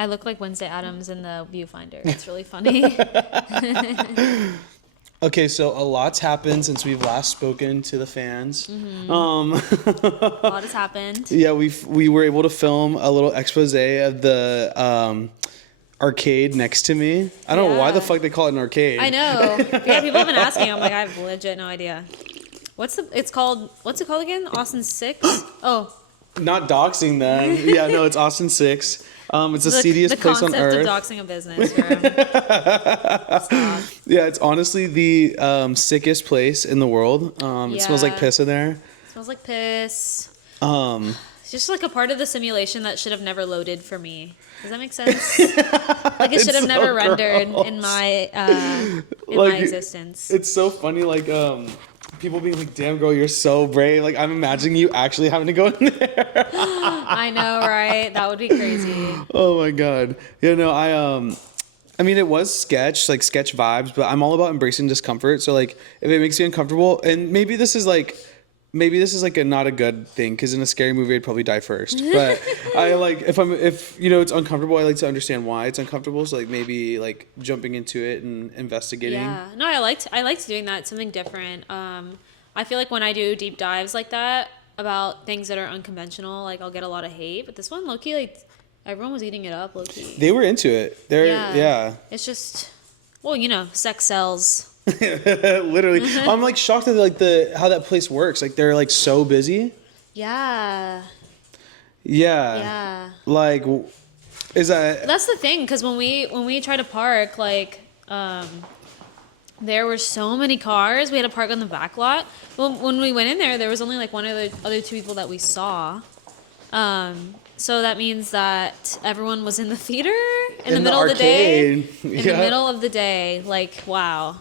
I look like Wednesday Addams in the viewfinder. It's really funny. Okay, so a lot's happened since we've last spoken to the fans. Mm-hmm. A lot has happened. Yeah, we were able to film a little expose of the arcade next to me. I don't know why the fuck they call it an arcade. I know. Yeah, people have been asking. I'm like, I have legit no idea. What's it called again? Austin 6? Oh. Not doxing them. Yeah, no, it's Austin 6. It's the seediest place on earth. The concept of doxing a business. Stop. Yeah, it's honestly the sickest place in the world. It smells like piss in there. It smells like piss. It's just like a part of the simulation that should have never loaded for me. Does that make sense? Like it should have never rendered in my my existence. It's so funny, like people being like, "Damn girl, you're so brave." Like I'm imagining you actually having to go in there. I know, right? That would be crazy. Oh my god. Yeah, no, I mean, it was sketch vibes, but I'm all about embracing discomfort. So like, if it makes you uncomfortable, and maybe this is like not a good thing, because in a scary movie I'd probably die first. But I like if it's uncomfortable, I like to understand why it's uncomfortable. So like maybe like jumping into it and investigating. Yeah, no, I liked doing that. It's something different. I feel like when I do deep dives like that about things that are unconventional, like I'll get a lot of hate. But this one, low key, like everyone was eating it up, low key. They were into it. Yeah. It's just, well, sex sells. Literally. I'm like shocked at like how that place works. Like they're like so busy. Yeah. Like that's the thing, because when we try to park, like there were so many cars. We had to park on the back lot. Well, when we went in there was only like one of the other two people that we saw. So that means that everyone was in the theater in the middle of the day. In the middle of the day. Like, wow.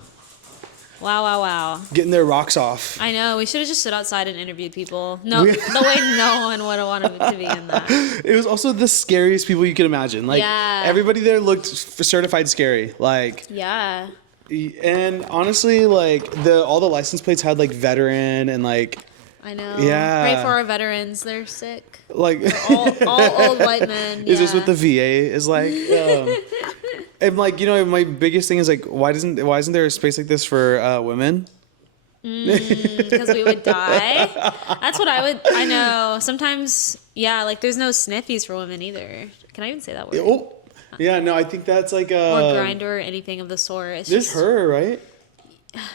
Wow. Getting their rocks off. I know. We should have just stood outside and interviewed people. No, the way no one would have wanted to be in that. It was also the scariest people you could imagine. Like, everybody there looked certified scary. Like, yeah. And honestly, like, all the license plates had, like, veteran and, like... I know. Yeah. Pray for our veterans. They're sick. Like... all old white men. Is this what the VA is like? And like, my biggest thing is like, why isn't there a space like this for women? Because we would die. That's what I know. Sometimes, yeah, like there's no sniffies for women either. Can I even say that word? Oh, yeah, no, I think that's like or grinder or anything of the sort. It's just her, right?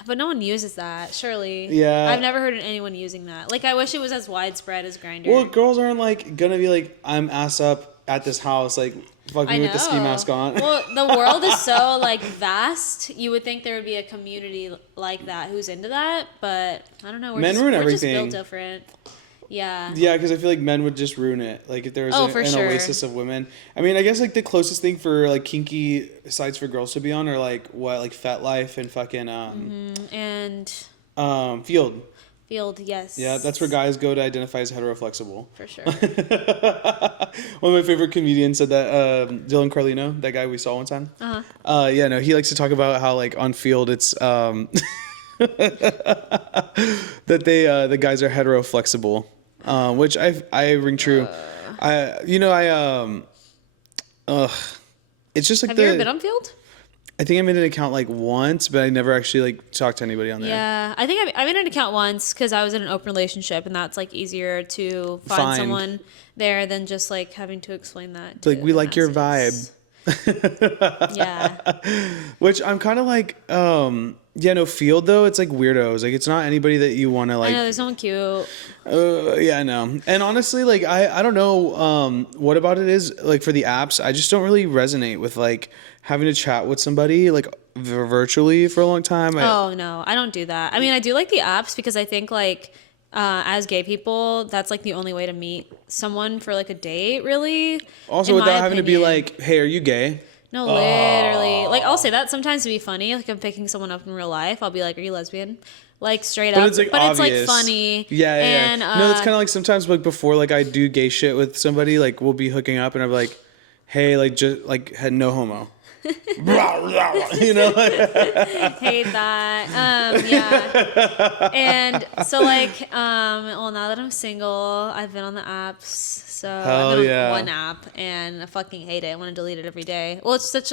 But no one uses that, surely. Yeah. I've never heard of anyone using that. Like, I wish it was as widespread as Grindr. Well, girls aren't like gonna be like, I'm ass up at this house, like fucking with the ski mask on. Well, the world is so like vast. You would think there would be a community like that who's into that, but I don't know. Men ruin everything. We're just built different. Yeah. Yeah, because I feel like men would just ruin it. Like if there was an oasis of women. I mean, I guess like the closest thing for like kinky sites for girls to be on are like FetLife and fucking Field. Field, yes. Yeah, that's where guys go to identify as heteroflexible. For sure. One of my favorite comedians said that, Dylan Carlino, that guy we saw one time. Uh-huh. Yeah, no, he likes to talk about how, like, on Field, it's, that the guys are heteroflexible, which I ring true. It's just like Have you ever been on Field? I think I made an account like once, but I never actually like talked to anybody on there. Yeah, I think I made an account once because I was in an open relationship, and that's like easier to find someone there than just like having to explain that. To like we like your vibe. Yeah. Which I'm kind of like, Field though, it's like weirdos. Like it's not anybody that you want to like. I know, there's someone cute. Yeah, I know. And honestly, like I don't know what about it is like for the apps. I just don't really resonate with like having to chat with somebody like virtually for a long time. Oh no, I don't do that. I mean, I do like the apps because I think like as gay people, that's like the only way to meet someone for like a date, really. Also, without having to be like, "Hey, are you gay?" No, literally. Like I'll say that sometimes to be funny. Like I'm picking someone up in real life. I'll be like, "Are you lesbian?" Like straight up. It's like but obvious. It's like funny. Yeah. And, no, it's kind of like sometimes like before like I do gay shit with somebody, like we'll be hooking up and I'm like, "Hey, like just like had no homo." You know, Hate that. Yeah. And so like, well, now that I'm single, I've been on the apps. So Hell I've been yeah. on one app and I fucking hate it. I want to delete it every day. Well, it's such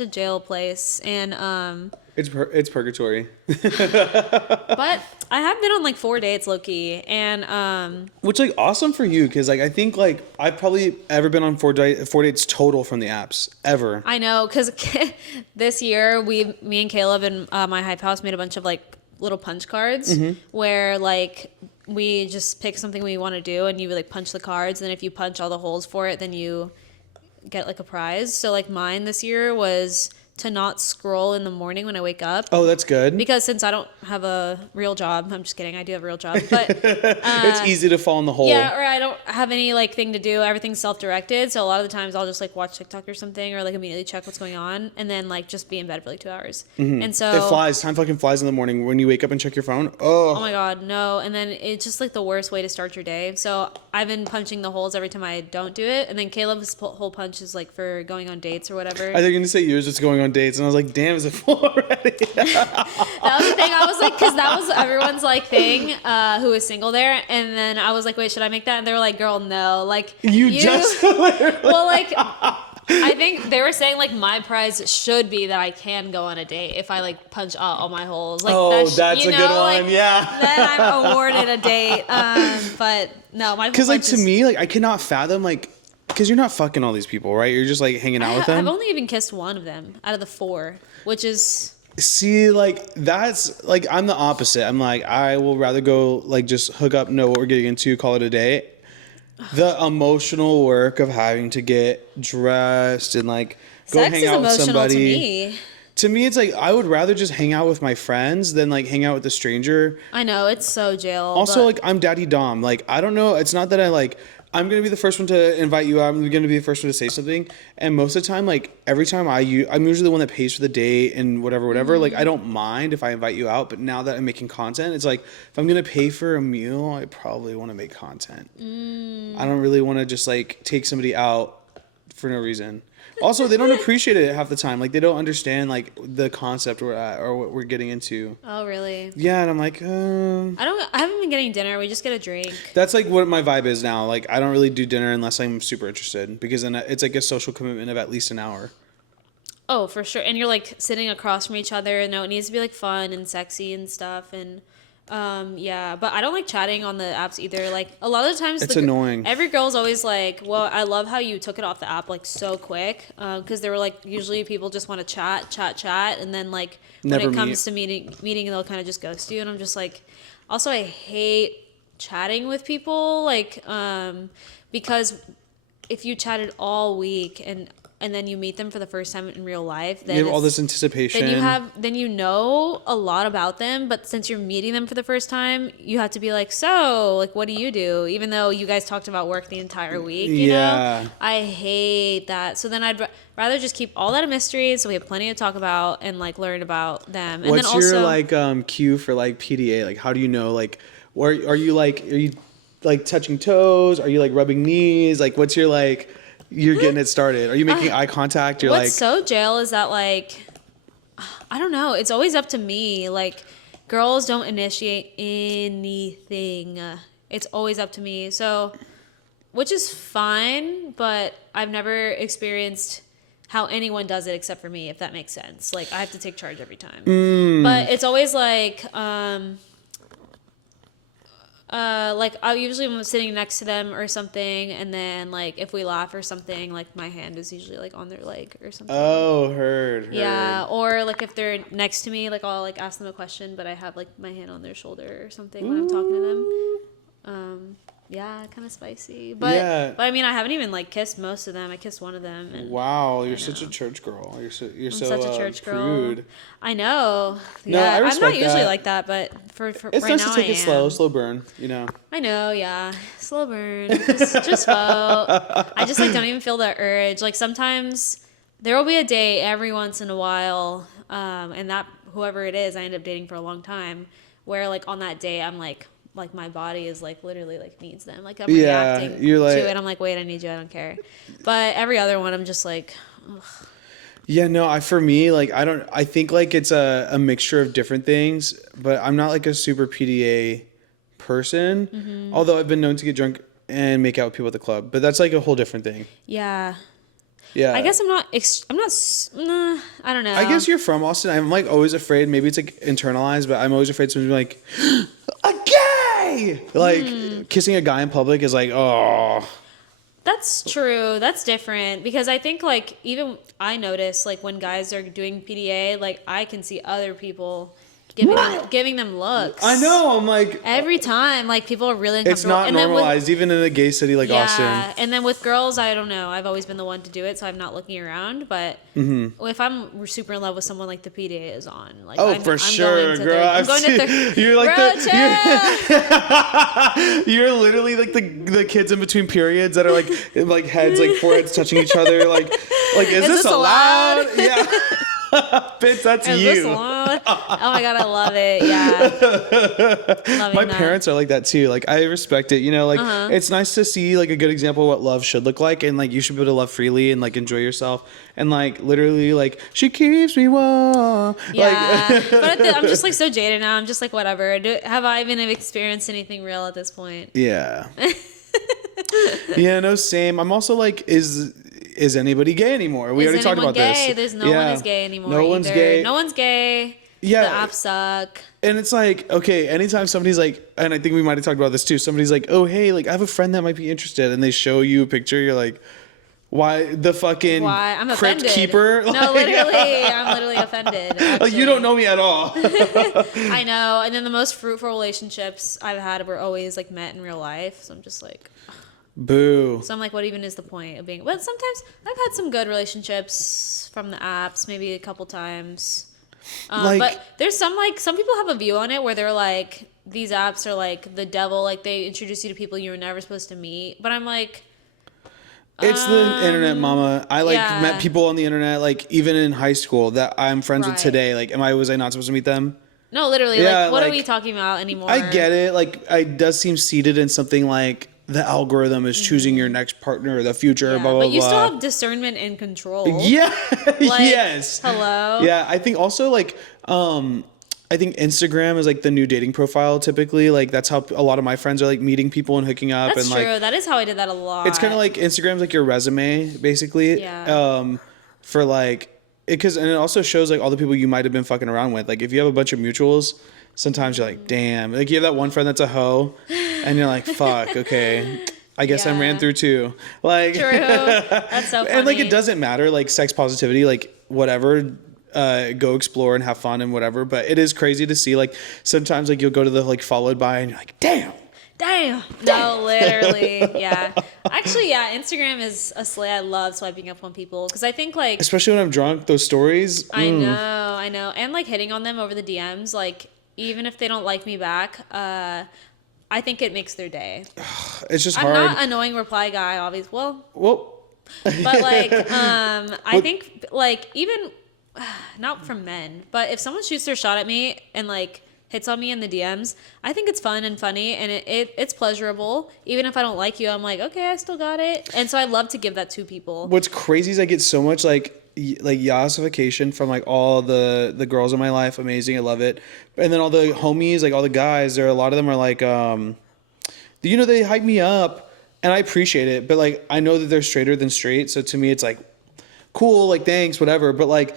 a jail place. And it's purgatory. but I have been on like 4 dates, low key, and Which like awesome for you, because like I think like I've probably ever been on 4 dates total from the apps ever. I know, because this year me and Caleb and my hype house made a bunch of like little punch cards where like we just pick something we want to do and you like punch the cards, and then if you punch all the holes for it, then you get like a prize. So like mine this year was to not scroll in the morning when I wake up. Oh, that's good. Because since I don't have a real job, I'm just kidding, I do have a real job, but it's easy to fall in the hole. yeah, or I don't have any like thing to do. Everything's self-directed, so a lot of the times I'll just like watch TikTok or something, or like immediately check what's going on, and then like just be in bed for like 2 hours. And so It flies. Time fucking flies in the morning when you wake up and check your phone. oh my god, no. And then it's just like the worst way to start your day. So I've been punching the holes every time I don't do it, and then Caleb's whole punch is like for going on dates or whatever. I think you're gonna say yours is going on dates, and I was like, damn, is it full already? That was the thing. I was like, because that was everyone's like thing who was single there, and then I was like, wait, should I make that? And they were like, girl, no, like You just literally. well, like I think they were saying like my prize should be that I can go on a date if I like punch all my holes. Like that's a good one. like, Yeah. Then I'm awarded a date. But no, my Because like to me, like I cannot fathom like. Because you're not fucking all these people, right? You're just like hanging out with them. I've only even kissed one of them out of the 4, which is. See, like that's like I'm the opposite. I'm like I will rather go like just hook up, know what we're getting into, call it a day. The emotional work of having to get dressed and like go Sex hang is out with emotional somebody. to me. To me, it's like I would rather just hang out with my friends than like hang out with a stranger. I know, it's so jail. Also, like I'm Daddy Dom. Like I don't know. It's not that I like. I'm gonna be the first one to invite you out. I'm gonna be the first one to say something. And most of the time, like every time I'm usually the one that pays for the date and whatever. Like I don't mind if I invite you out. But now that I'm making content, it's like if I'm gonna pay for a meal, I probably want to make content. I don't really want to just like take somebody out for no reason. Also, they don't appreciate it half the time. Like they don't understand like the concept we're at or what we're getting into. Oh really? Yeah, and I'm like, I haven't been getting dinner. We just get a drink. That's like what my vibe is now. Like I don't really do dinner unless I'm super interested, because then it's like a social commitment of at least an hour. Oh, for sure. And you're like sitting across from each other. No, it needs to be like fun and sexy and stuff. And yeah, but I don't like chatting on the apps either. Like a lot of the times It's annoying. Every girl's always like, well, I love how you took it off the app like so quick, because they were like, usually people just want to chat, and then like when Never it comes to meeting they'll kind of just ghost you. And I'm just like, also I hate chatting with people like because if you chatted all week and then you meet them for the first time in real life, then You have all this anticipation. then you know a lot about them, but since you're meeting them for the first time, you have to be like, so like what do you do, even though you guys talked about work the entire week, you know? I hate that. So then I'd rather just keep all that a mystery, so we have plenty to talk about and like learn about them. And What's then also your like cue for like PDA? Like how do you know, like or are you like touching toes, are you like rubbing knees, like what's your like you're getting it started? Are you making eye contact? You're what's like so jail is that like I don't know, it's always up to me. Like girls don't initiate anything. It's always up to me. So which is fine, but I've never experienced how anyone does it except for me, if that makes sense. Like I have to take charge every time. But it's always like I usually am sitting next to them or something, and then like if we laugh or something, like my hand is usually like on their leg or something. Oh, heard. Yeah, or like if they're next to me, like I'll like ask them a question, but I have like my hand on their shoulder or something when I'm talking to them. Yeah, kind of spicy, but Yeah. but I mean I haven't even like kissed most of them. I kissed one of them. And Wow, you're such a church girl. You're I'm so such a church girl. prude. I know. No, Yeah, I I'm respect not usually that. like that, but for It's right nice now to take I it am. slow burn, you know. I know, yeah. Slow burn. Just vote. I just like don't even feel the urge. Like sometimes there will be a day every once in a while, and that whoever it is, I end up dating for a long time, where like on that day I'm like my body is like literally like needs them. Like I'm reacting you're like, to it. I'm like, wait, I need you. I don't care. But every other one, I'm just like, ugh. Yeah, no, for me, like, I think like it's a mixture of different things, but I'm not like a super PDA person. Although I've been known to get drunk and make out with people at the club, but that's like a whole different thing. Yeah. Yeah. I guess I'm not. Nah, I don't know. I guess you're from Austin. I'm like always afraid. Maybe it's like internalized, but I'm always afraid someone's like, a gay. Like kissing a guy in public is like, oh. That's true. That's different because I think like even I notice like when guys are doing PDA, like I can see other people giving them looks. I know. I'm like every time, like people are really uncomfortable. it's not and normalized, even in a gay city like Austin. Yeah, and then with girls, I don't know. I've always been the one to do it, so I'm not looking around. But if I'm super in love with someone, like the PDA is on. Like, I'm sure, girl. I'm going to you're like bro, you're literally like the kids in between periods that are like heads, like foreheads touching each other. Like is this allowed? Yeah. Bitch, that's is you. This allowed? Oh my god, I love it. Yeah. My parents are like that too. Like I respect it. You know, like it's nice to see like a good example of what love should look like, and like you should be able to love freely and like enjoy yourself, and like literally like she keeps me warm. Yeah, but I'm just like so jaded now. I'm just like whatever. Have I even experienced anything real at this point? Yeah. Yeah, no, same. I'm also like, is anybody gay anymore? We already talked about gay? this. There's no one is gay anymore. No one's gay. No one's gay. Yeah. The apps suck. And it's like, okay, anytime somebody's like, and I think we might have talked about this too, somebody's like, oh, hey, like I have a friend that might be interested, and they show you a picture, you're like, why the fucking I'm crypt offended. keeper? No, Like, literally, I'm literally offended. Like you don't know me at all. I know. And then the most fruitful relationships I've had were always like met in real life. So I'm just like, Boo. so I'm like, what even is the point of being? But sometimes I've had some good relationships from the apps, maybe a couple times. But there's some people have a view on it where they're like, these apps are like the devil, like they introduce you to people you were never supposed to meet. But I'm like, it's the internet, mama. I met people on the internet, like even in high school that I'm friends with today. Like, was I not supposed to meet them? No, literally. Yeah, like, what are we talking about anymore? I get it. Like, it does seem seated in something like the algorithm is choosing your next partner, the future, blah, blah, blah. But you still have discernment and control. Yeah. Like, yes. Hello. Yeah. I think also like, I think Instagram is like the new dating profile typically. Like that's how a lot of my friends are like meeting people and hooking up. That's and true. Like, that is how I did that a lot. It's kind of like Instagram's like your resume basically. Yeah. For like, and it also shows like all the people you might have been fucking around with. Like if you have a bunch of mutuals, sometimes you're like, damn. Like you have that one friend that's a hoe, and you're like, fuck, okay. I guess I ran through two. Like, true. That's so funny. And like it doesn't matter, like sex positivity, like whatever. Go explore and have fun and whatever. But it is crazy to see like sometimes like you'll go to the like followed by and you're like, damn. No, literally. Yeah. Actually, yeah, Instagram is a slay. I love swiping up on people because I think like, especially when I'm drunk, those stories. I know. And like hitting on them over the DMs, like even if they don't like me back, I think it makes their day. It's just hard. I'm not an annoying reply guy, obviously. Well. But like, I think like even not from men, but if someone shoots their shot at me and like hits on me in the DMs, I think it's fun and funny and it's pleasurable. Even if I don't like you, I'm like, okay, I still got it. And so I love to give that to people. What's crazy is I get so much like yassification from like all the girls in my life. Amazing. I love it. And then all the homies, like all the guys, a lot of them are like, they hype me up and I appreciate it. But like, I know that they're straighter than straight. So to me, it's like, cool, like thanks, whatever. But like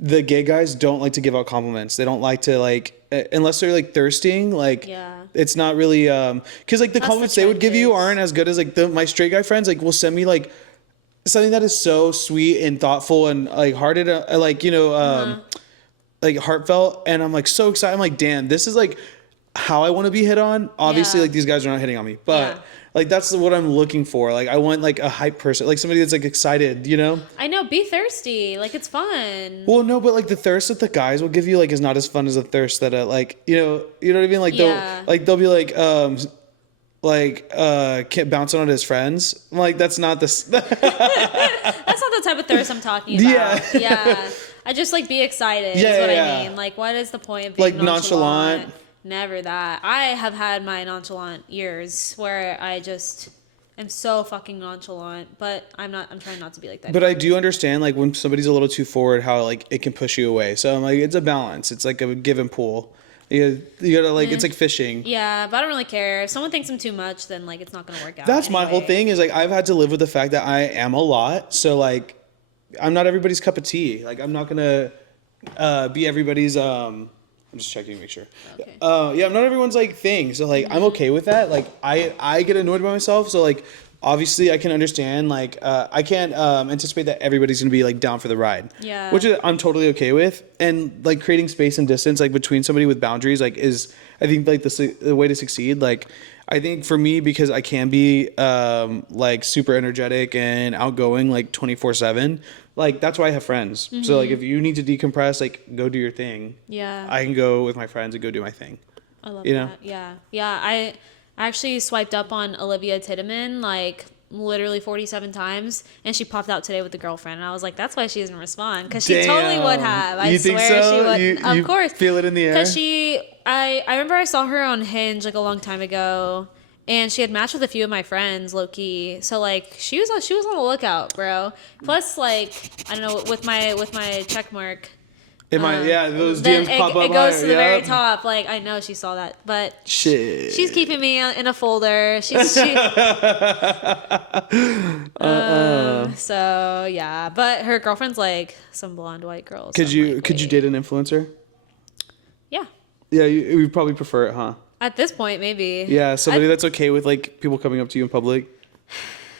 the gay guys don't like to give out compliments. They don't like to like, unless they're like thirsting, like it's not really, cause like the compliments they would give you aren't as good as like my straight guy friends like will send me like something that is so sweet and thoughtful and like hearted, like heartfelt. And I'm like so excited. I'm like, damn, this is like how I want to be hit on. Obviously like these guys are not hitting on me, but like that's what I'm looking for. Like I want like a hype person, like somebody that's like excited, you know? I know, be thirsty. Like it's fun. Well, no, but like the thirst that the guys will give you like is not as fun as the thirst that like, you know what I mean? Like they'll be like bouncing on his friends. I'm like that's not the that's not the type of thirst I'm talking about. Yeah. I just like be excited is what I mean. Like what is the point of being like nonchalant? Never that. I have had my nonchalant years where I just am so fucking nonchalant, but I'm trying not to be like that. But I do understand, like, when somebody's a little too forward, how, like, it can push you away. So I'm like, it's a balance. It's like a give and pull. You gotta, like, it's like fishing. Yeah, but I don't really care. If someone thinks I'm too much, then, like, it's not gonna work out. That's anyway. my whole thing is, like, I've had to live with the fact that I am a lot. So, like, I'm not everybody's cup of tea. Like, I'm not gonna be everybody's, I'm just checking to make sure. Okay. Yeah, I'm not everyone's, like, thing. So, like, I'm okay with that. Like, I get annoyed by myself. So, like, obviously I can understand, like, I can't anticipate that everybody's gonna be, like, down for the ride. Yeah. Which I'm totally okay with. And, like, creating space and distance, like, between somebody with boundaries, like, is, I think, like, the way to succeed. Like, I think for me, because I can be, like, super energetic and outgoing, like, 24/7, like, that's why I have friends. Mm-hmm. So, like, if you need to decompress, like, go do your thing. Yeah. I can go with my friends and go do my thing. I love that. Yeah. Yeah. I actually swiped up on Olivia Tiedemann, like, literally 47 times, and she popped out today with a girlfriend, and I was like, that's why she doesn't respond, because she totally would have. I swear so? She would. Of course. Feel it in the air? Because I remember I saw her on Hinge, like, a long time ago, and she had matched with a few of my friends, low key. So, like, she was on the lookout, bro. Plus, like, I don't know, with my check mark. Those DMs pop up. It goes to the very top. Like, I know she saw that, but shit, she's keeping me in a folder. So yeah, but her girlfriend's like some blonde white girl. Could you date an influencer? Yeah. Yeah, you probably prefer it, huh? At this point, maybe. Yeah, somebody that's okay with, like, people coming up to you in public.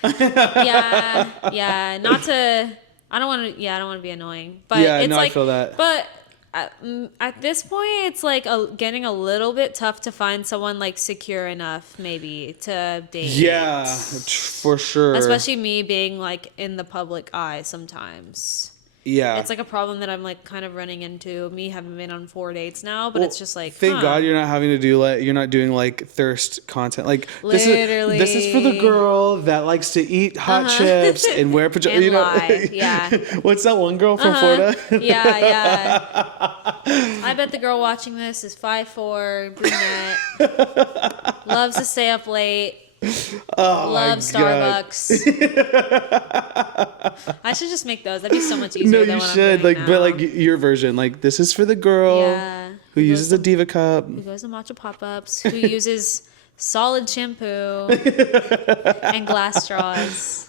yeah. Not to. I don't want to be annoying, but it's like, I feel that. But at this point, it's like getting a little bit tough to find someone, like, secure enough maybe to date. Yeah, for sure. Especially me being, like, in the public eye sometimes. Yeah. It's like a problem that I'm, like, kind of running into. Me having been on 4 dates now, but it's just like, thank God you're not having to do, like, you're not doing, like, thirst content. Like, literally. This is for the girl that likes to eat hot chips and wear pajamas. And lie. Yeah. What's that one girl from Florida? Yeah. I bet the girl watching this is 5'4", brunette, loves to stay up late. Love Starbucks. I should just make those. That'd be so much easier. No, you should. Like, now. but like your version. Like, this is for the girl who uses a Diva cup, who goes to matcha pop-ups, who uses solid shampoo and glass straws.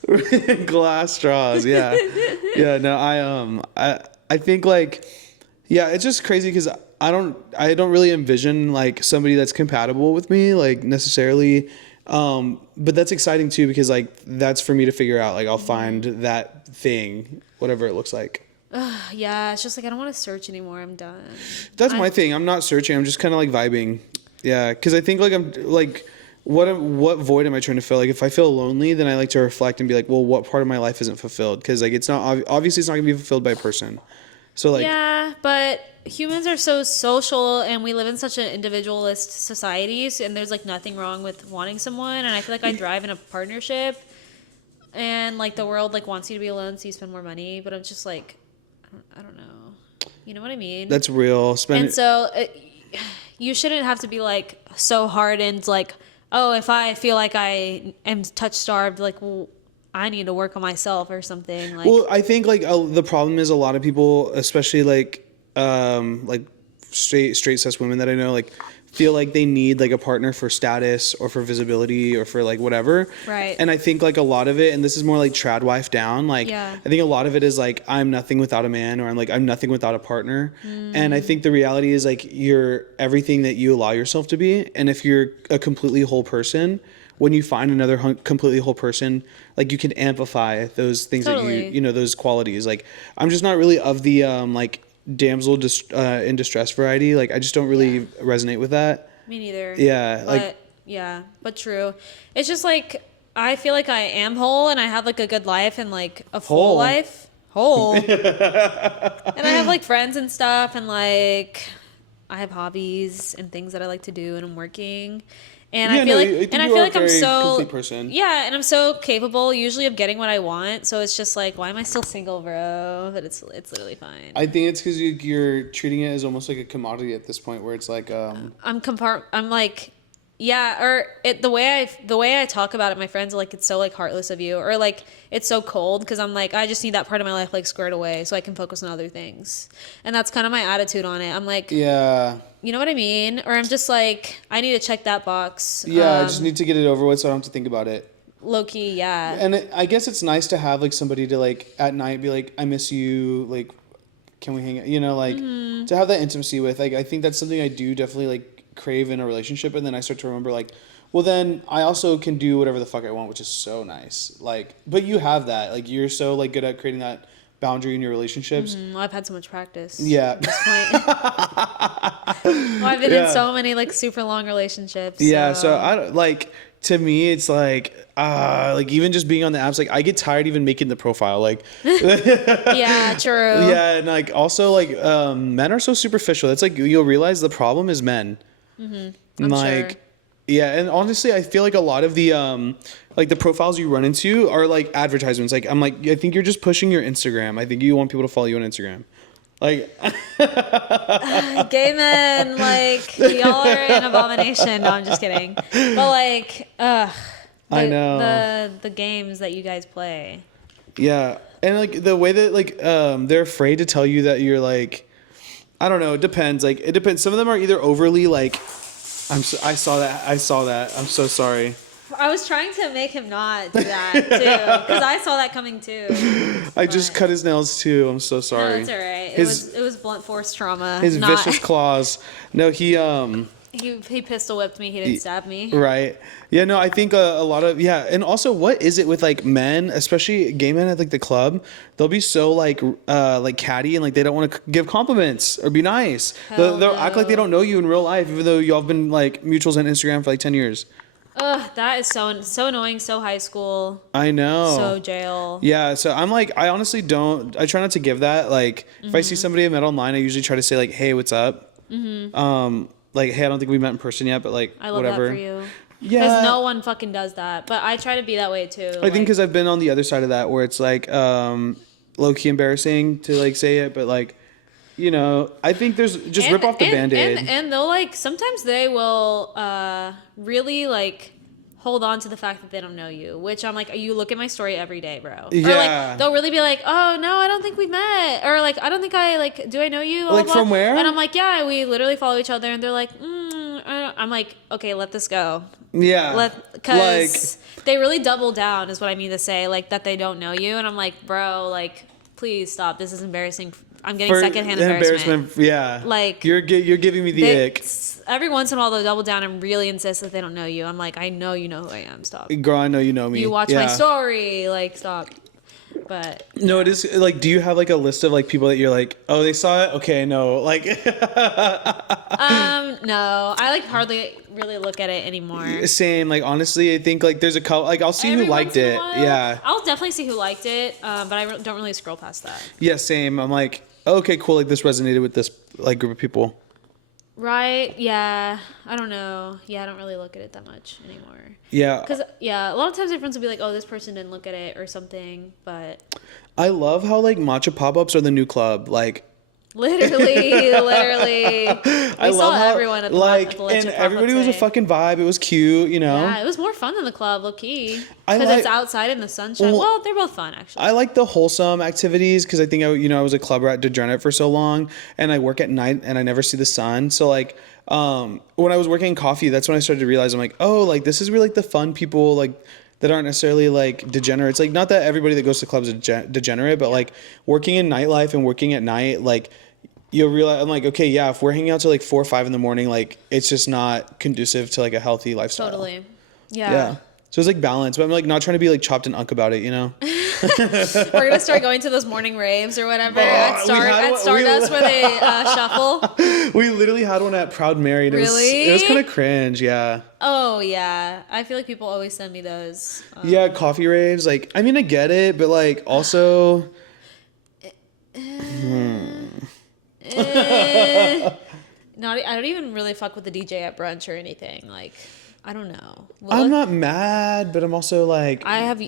Glass straws. Yeah. Yeah. No, I think, like, yeah, it's just crazy because I don't really envision, like, somebody that's compatible with me, like, necessarily. But that's exciting too, because, like, that's for me to figure out. Like, I'll find that thing, whatever it looks like. Yeah, it's just like I don't want to search anymore. I'm done. That's my thing. I'm not searching. I'm just kind of, like, vibing. Yeah, because I think, like, I'm like, what void am I trying to fill? Like, if I feel lonely, then I like to reflect and be like, well, what part of my life isn't fulfilled? Because, like, it's not obviously it's not gonna be fulfilled by a person. So, like, yeah, but humans are so social, and we live in such an individualist society, and there's, like, nothing wrong with wanting someone, and I feel like I thrive in a partnership, and, like, the world, like, wants you to be alone so you spend more money, but I'm just like, I don't know, you know what I mean? That's real. So you shouldn't have to be, like, so hardened, like, oh, if I feel like I am touch starved, like, well, I need to work on myself or something. Like, well, I think, like, the problem is a lot of people, especially, like straight cis women that I know, like, feel like they need, like, a partner for status or for visibility or for, like, whatever. Right. And I think, like, a lot of it, and this is more like trad wife down, like, I think a lot of it is like, I'm nothing without a man, or I'm nothing without a partner. And I think the reality is, like, you're everything that you allow yourself to be. And if you're a completely whole person, when you find another completely whole person, like, you can amplify those things totally. that you know, those qualities. Like, I'm just not really of the like, damsel in distress variety. Like, I just don't really resonate with that. Me neither. Yeah. But true. It's just, like, I feel like I am whole, and I have, like, a good life and, like, a full life. Whole. And I have, like, friends and stuff, and, like, I have hobbies and things that I like to do, and I'm working. And I feel like I'm so complete person. Yeah, and I'm so capable usually of getting what I want. So it's just like, why am I still single, bro? But it's literally fine. I think it's because you're treating it as almost like a commodity at this point, where it's like I'm like, Yeah, or the way I talk about it, my friends are like, it's so like heartless of you, or like it's so cold, because I'm like, I just need that part of my life like squared away so I can focus on other things, and that's kind of my attitude on it. I'm like, Yeah. you know what I mean? Or I'm just like, I need to check that box. Yeah, I just need to get it over with so I don't have to think about it. Low key, yeah. And I guess it's nice to have like somebody to like at night be like, I miss you, like, can we hang out? You know, like to have that intimacy with. Like, I think that's something I do definitely like crave in a relationship, and then I start to remember like, well, then I also can do whatever the fuck I want, which is so nice. Like, but you have that, like, you're so like good at creating that boundary in your relationships. Well, I've had so much practice. Yeah. At this point. Well, I've been in so many like super long relationships. Yeah. So I don't like. To me, it's like even just being on the apps, like I get tired even making the profile, like. Yeah, true. Yeah, and like also like men are so superficial. It's like you'll realize the problem is men. I'm like, sure. yeah, and honestly, I feel like a lot of the like the profiles you run into are like advertisements. Like I'm like, I think you're just pushing your Instagram. I think you want people to follow you on Instagram. Like, gay men, like y'all are an abomination. No, I'm just kidding. But like, I know the games that you guys play. Yeah, and like the way that like they're afraid to tell you that you're like, I don't know. It depends. Like it depends. Some of them are either overly like, I saw that. I'm so sorry. I was trying to make him not do that too, because I saw that coming too. I just cut his nails too. I'm so sorry. No, it's all right. It was blunt force trauma. His vicious claws. No, he pistol whipped me. He didn't stab me. Right. Yeah. No, I think a lot of and also what is it with like men, especially gay men at like the club? They'll be so like catty and like they don't want to give compliments or be nice. They'll act like they don't know you in real life, even though y'all have been like mutuals on Instagram for like 10 years. Ugh, that is so annoying. So high school. I know. So jail. Yeah, so I'm like, I honestly don't. I try not to give that. Like, if I see somebody I met online, I usually try to say like, "Hey, what's up?" Like, "Hey, I don't think we met in person yet, but like, I love whatever." that for you. Yeah. Because no one fucking does that. But I try to be that way too. I think because I've been on the other side of that, where it's like low key embarrassing to like say it, but like. You know, I think there's just rip off the Band-Aid. And they'll like, sometimes they will really like hold on to the fact that they don't know you, which I'm like, you look at my story every day, bro. Yeah. Or like, they'll really be like, oh no, I don't think we met. Or like, I don't think do I know you? Like from where? And I'm like, yeah, we literally follow each other. And they're like, I'm like, okay, let this go. Yeah. Because they really double down is what I mean to say, like that they don't know you. And I'm like, bro, like, please stop. This is embarrassing. I'm getting secondhand embarrassment. Yeah. Like you're giving me the ick. Every once in a while they'll double down and really insist that they don't know you. I'm like, I know you know who I am. Stop. Girl, I know you know me. You watch my story. Like, stop. But no, it is like, do you have like a list of like people that you're like, oh, they saw it? Okay, no. Like no. I like hardly really look at it anymore. Same. Like honestly, I think like there's a couple, like I'll see who liked it. Yeah. I'll definitely see who liked it. But I don't really scroll past that. Yeah, same. I'm like, okay, cool. Like this resonated with this like group of people. Right. Yeah. I don't know. Yeah, I don't really look at it that much anymore. Yeah. Because a lot of times my friends will be like, "Oh, this person didn't look at it" or something. But I love how like matcha pop-ups are the new club. Like literally. I saw love how, everyone at the like, the and everybody was a fucking vibe. It was cute, you know. Yeah, it was more fun than the club, low key, because it's outside in the sunshine. Well, they're both fun actually. I like the wholesome activities because I think I was a club rat degenerate for so long, and I work at night and I never see the sun. So like, when I was working in coffee, that's when I started to realize I'm like, oh, like this is really like the fun people like. That aren't necessarily like degenerates. Like not that everybody that goes to clubs is degenerate, but like working in nightlife and working at night, like you'll realize I'm like, okay, yeah, if we're hanging out till like 4 or 5 in the morning, like it's just not conducive to like a healthy lifestyle. Totally. Yeah. So it's like balance, but I'm like not trying to be like chopped and unk about it, you know? We're gonna start going to those morning raves or whatever at Stardust where they shuffle. We literally had one at Proud Married. Really? It was kind of cringe, yeah. Oh yeah, I feel like people always send me those. Yeah, coffee raves. Like, I mean, I get it, but like also. I don't even really fuck with the DJ at brunch or anything. Like, I don't know. I'm not mad, but I'm also like. I have.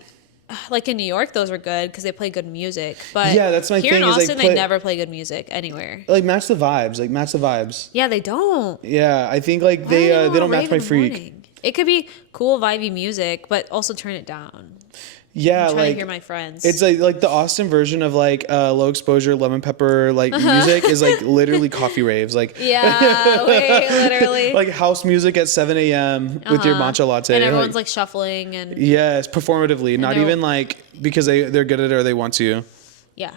Like in New York, those were good because they play good music. But yeah, that's my here thing. In Austin, they never play good music anywhere. Like match the vibes. Yeah, they don't. Yeah, I think like they don't match my freak. It could be cool, vibey music, but also turn it down. Yeah, I'm trying like to hear my friends. it's like the Austin version of like low exposure lemon pepper like music is like literally coffee raves. Like yeah, wait, literally. like house music at 7 a.m. with your matcha latte. And everyone's like shuffling and yes, performatively, not even like because they're good at it or they want to. yeah.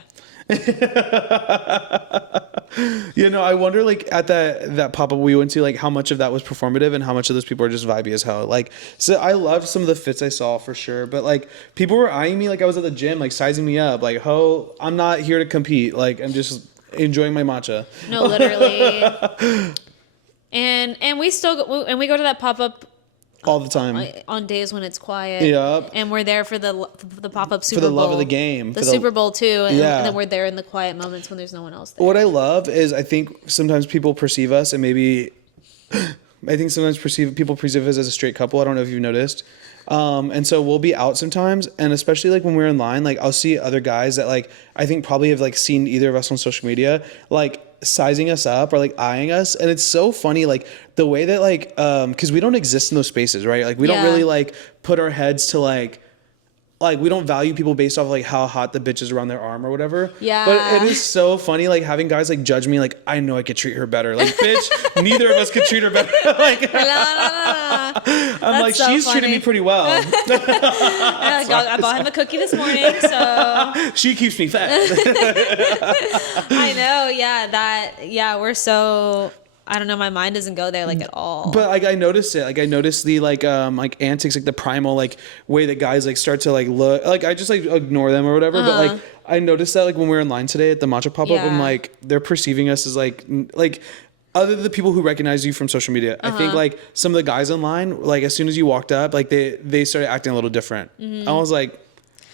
You know, I wonder like at that pop-up we went to, like how much of that was performative and how much of those people are just vibey as hell. Like, so I loved some of the fits I saw for sure, but like people were eyeing me like I was at the gym, like sizing me up, like, ho, I'm not here to compete, like I'm just enjoying my matcha. No, literally. and we still go, and we go to that pop-up all the time on days when it's quiet. Yep. And we're there for the pop-up Super for the Bowl. love of the game. The Super Bowl too. And yeah. then we're there in the quiet moments when there's no one else there. What I love is I think sometimes people perceive us and maybe I think sometimes people perceive us as a straight couple. I don't know if you've noticed. And so we'll be out sometimes, and especially like when we're in line, like I'll see other guys that like I think probably have like seen either of us on social media, like sizing us up or like eyeing us, and it's so funny like the way that like because we don't exist in those spaces, right? Like we don't really like put our heads to like we don't value people based off like how hot the bitch is around their arm or whatever. Yeah. But it is so funny like having guys like judge me like I know I could treat her better. Like bitch, neither of us could treat her better. Like I'm like, so she's funny. Treating me pretty well. I bought him a cookie this morning, so she keeps me fed. I know, we're so I don't know, my mind doesn't go there like at all. But like I noticed it. Like I noticed the like antics, like the primal like way that guys like start to like look. Like I just like ignore them or whatever. But like I noticed that like when we were in line today at the matcha pop up, and like they're perceiving us as like other than the people who recognize you from social media. I think like some of the guys online, like as soon as you walked up, like they started acting a little different. I was like,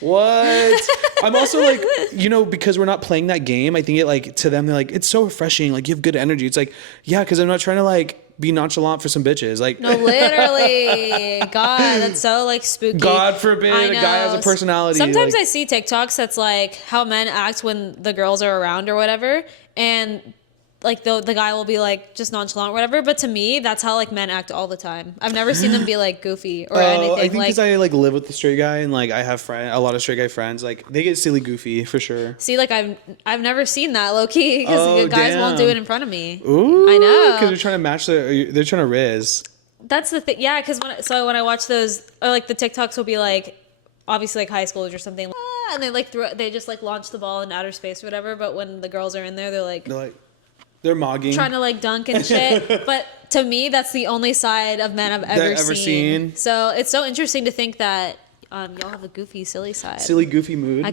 what? I'm also like, you know, because we're not playing that game, I think it like to them they're like, it's so refreshing, like you have good energy. It's like, yeah, because I'm not trying to like be nonchalant for some bitches. Like no, literally. God, that's so like spooky. God forbid a guy has a personality. Sometimes like, I see TikToks that's like how men act when the girls are around or whatever, and like the guy will be like just nonchalant or whatever, but to me that's how like men act all the time. I've never seen them be like goofy or anything. I think because I like live with the straight guy and like I have a lot of straight guy friends, like they get silly goofy for sure. See, like I've never seen that low key because guys won't do it in front of me. Ooh, I know, because they're trying to match they're trying to riz. That's the thing, yeah. Because when I watch those, or like the TikToks will be like obviously like high schoolers or something, and they like they just like launch the ball in outer space or whatever. But when the girls are in there, they're mogging, trying to like dunk and shit. But to me, that's the only side of men I've ever seen. So it's so interesting to think that y'all have a goofy, silly side. Silly, goofy mood. I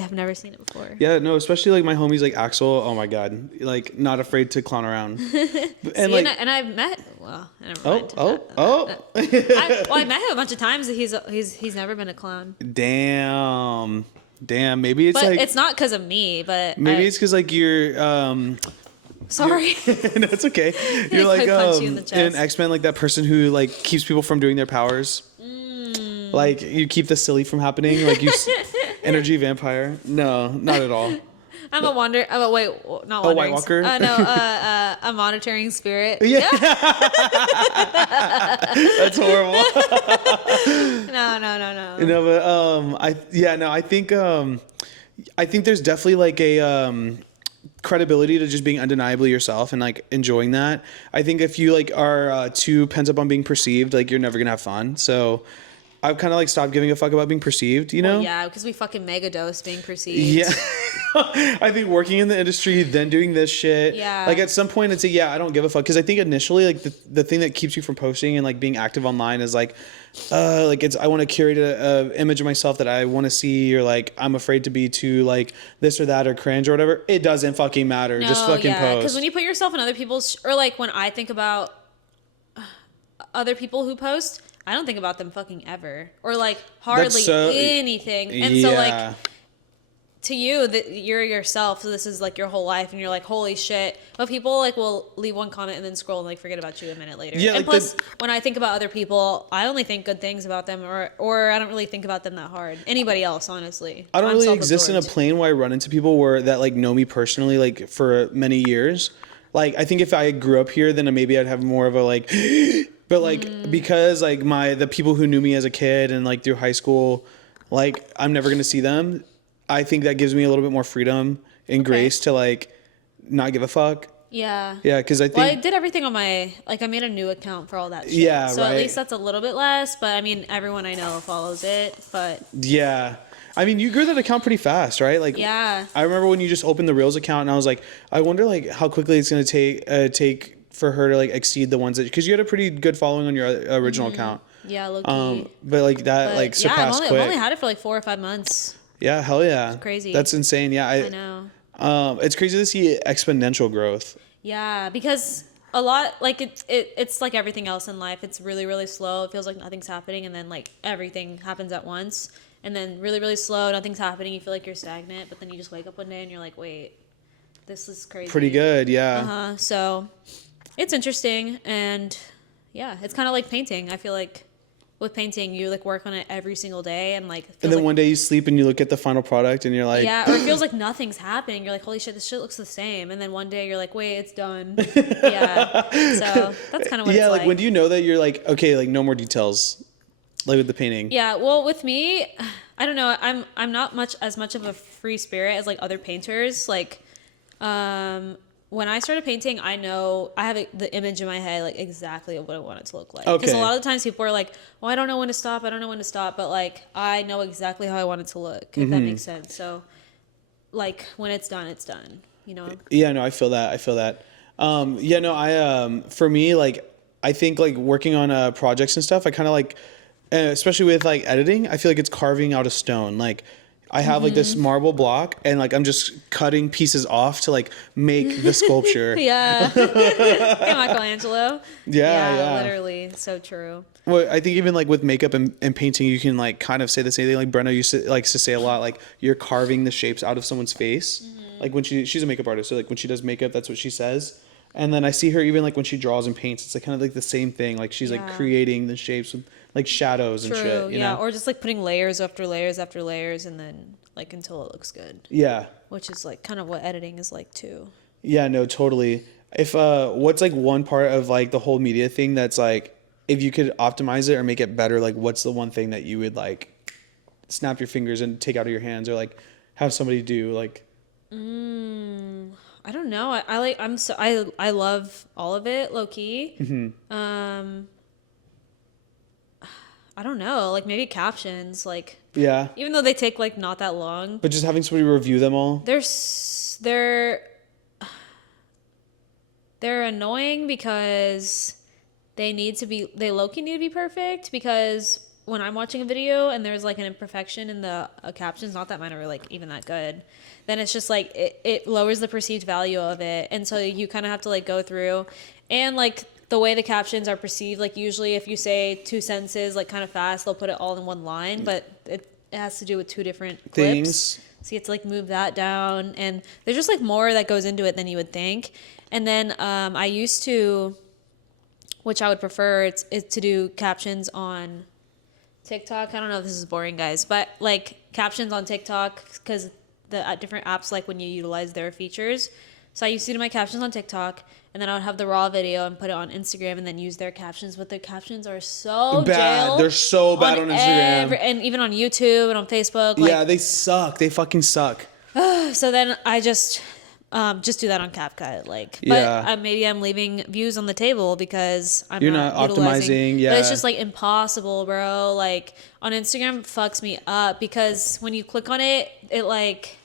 have never seen it before. Yeah, no, especially like my homies like Axel. Oh my god, like not afraid to clown around. And I've met. Well, never mind. I met him a bunch of times. He's never been a clown. Damn. Maybe it's but it's not because of me. But maybe it's because like you're. Sorry. No, it's okay. You're like in X-Men, like that person who like keeps people from doing their powers. Like you keep the silly from happening. Like you, energy vampire. No, not at all. I'm a White Walker. No, a monitoring spirit. Yeah. That's horrible. No. No, but I think there's definitely like a credibility to just being undeniably yourself and like enjoying that. I think if you like are too pent up on being perceived, like you're never gonna have fun. So I've kind of like stopped giving a fuck about being perceived, you know? Well, yeah, because we fucking mega dose being perceived. Yeah. I think working in the industry, then doing this shit. Yeah. Like at some point it's like, yeah, I don't give a fuck. Because I think initially like the thing that keeps you from posting and like being active online is like I want to curate a image of myself that I want to see, or like I'm afraid to be too like this or that or cringe or whatever. It doesn't fucking matter. No, just fucking post. Because when you put yourself in other people's, or like when I think about other people who post, I don't think about them fucking ever, or like hardly anything. And so like to you, that you're yourself, so this is like your whole life, and you're like, holy shit. But people like will leave one comment and then scroll and like forget about you a minute later. Yeah, and like plus when I think about other people, I only think good things about them, or I don't really think about them that hard. Anybody else, honestly. I don't really exist in a plane where I run into people that like know me personally like for many years. Like I think if I grew up here, then maybe I'd have more of a like. But like because like the people who knew me as a kid and like through high school, like I'm never gonna see them. I think that gives me a little bit more freedom and grace to like not give a fuck. Yeah. Yeah, because I think... Well, I did everything on my... Like, I made a new account for all that shit. Yeah, so right. at least that's a little bit less. But, I mean, everyone I know follows it. But... Yeah. I mean, you grew that account pretty fast, right? Like, yeah. I remember when you just opened the Reels account, and I was like, I wonder, like, how quickly it's going to take for her to, like, exceed the ones that... Because you had a pretty good following on your original account. Yeah, low-key. But, like, that, like, surpassed quick. I've only had it for, like, 4 or 5 months. Yeah, hell yeah. It's crazy. That's insane. Yeah, I know. It's crazy to see exponential growth. Yeah, because a lot, like, it's like everything else in life. It's really, really slow. It feels like nothing's happening, and then, like, everything happens at once. And then really, really slow, nothing's happening. You feel like you're stagnant, but then you just wake up one day and you're like, wait, this is crazy. Pretty good, yeah. So it's interesting, and yeah, it's kind of like painting. I feel like with painting, you like work on it every single day, and like. And then one day you sleep and you look at the final product and you're like. Yeah, or it feels like nothing's happening. You're like, holy shit, this shit looks the same. And then one day you're like, wait, it's done. Yeah. So that's kind of what it's like. Yeah, like when do you know that you're like, okay, like no more details, like with the painting? Yeah, well, with me, I don't know. I'm not as much of a free spirit as like other painters. Like, when I started painting, I know I have the image in my head, like exactly what I want it to look like. Because a lot of the times people are like, well, I don't know when to stop. I don't know when to stop. But like, I know exactly how I want it to look, if that makes sense. So like when it's done, it's done, you know? Yeah, no, I feel that. Yeah, no, for me, like, I think like working on projects and stuff, I kind of like, especially with like editing, I feel like it's carving out a stone. Like, I have like this marble block and like I'm just cutting pieces off to like make the sculpture. Yeah. Hey, Michelangelo. Yeah. Literally. So true. Well, I think even like with makeup and painting, you can like kind of say the same thing. Like Brenna likes to say a lot, like you're carving the shapes out of someone's face. Like when she's a makeup artist. So like when she does makeup, that's what she says. And then I see her even like when she draws and paints, it's like kind of like the same thing. Like she's like creating the shapes with like shadows and shit. You know? Or just like putting layers after layers after layers and then like until it looks good. Yeah. Which is like kind of what editing is like too. Yeah, no, totally. If what's like one part of like the whole media thing that's like if you could optimize it or make it better, like what's the one thing that you would like snap your fingers and take out of your hands or like have somebody do like I don't know. I love all of it, low key. I don't know. Like maybe captions, like even though they take like not that long. But just having somebody review them all. They're annoying because they low-key need to be perfect, because when I'm watching a video and there's like an imperfection in the captions, not that mine are like even that good, then it's just like it lowers the perceived value of it. And so you kind of have to like go through and like the way the captions are perceived, like usually if you say 2 sentences like kind of fast, they'll put it all in one line, but it has to do with 2 different clips. So you have to like move that down, and there's just like more that goes into it than you would think. And then I used to, which I would prefer, is to do captions on TikTok. I don't know if this is boring, guys, but like captions on TikTok, because the different apps, like when you utilize their features. So I used to do my captions on TikTok, and then I would have the raw video and put it on Instagram and then use their captions. But their captions are so bad. They're so bad on Instagram. And even on YouTube and on Facebook. Like, yeah, they suck. They fucking suck. So then I just do that on CapCut. Like, but maybe I'm leaving views on the table because you're not optimizing. Yeah, but it's just like impossible, bro. Like on Instagram, fucks me up because when you click on it, it like,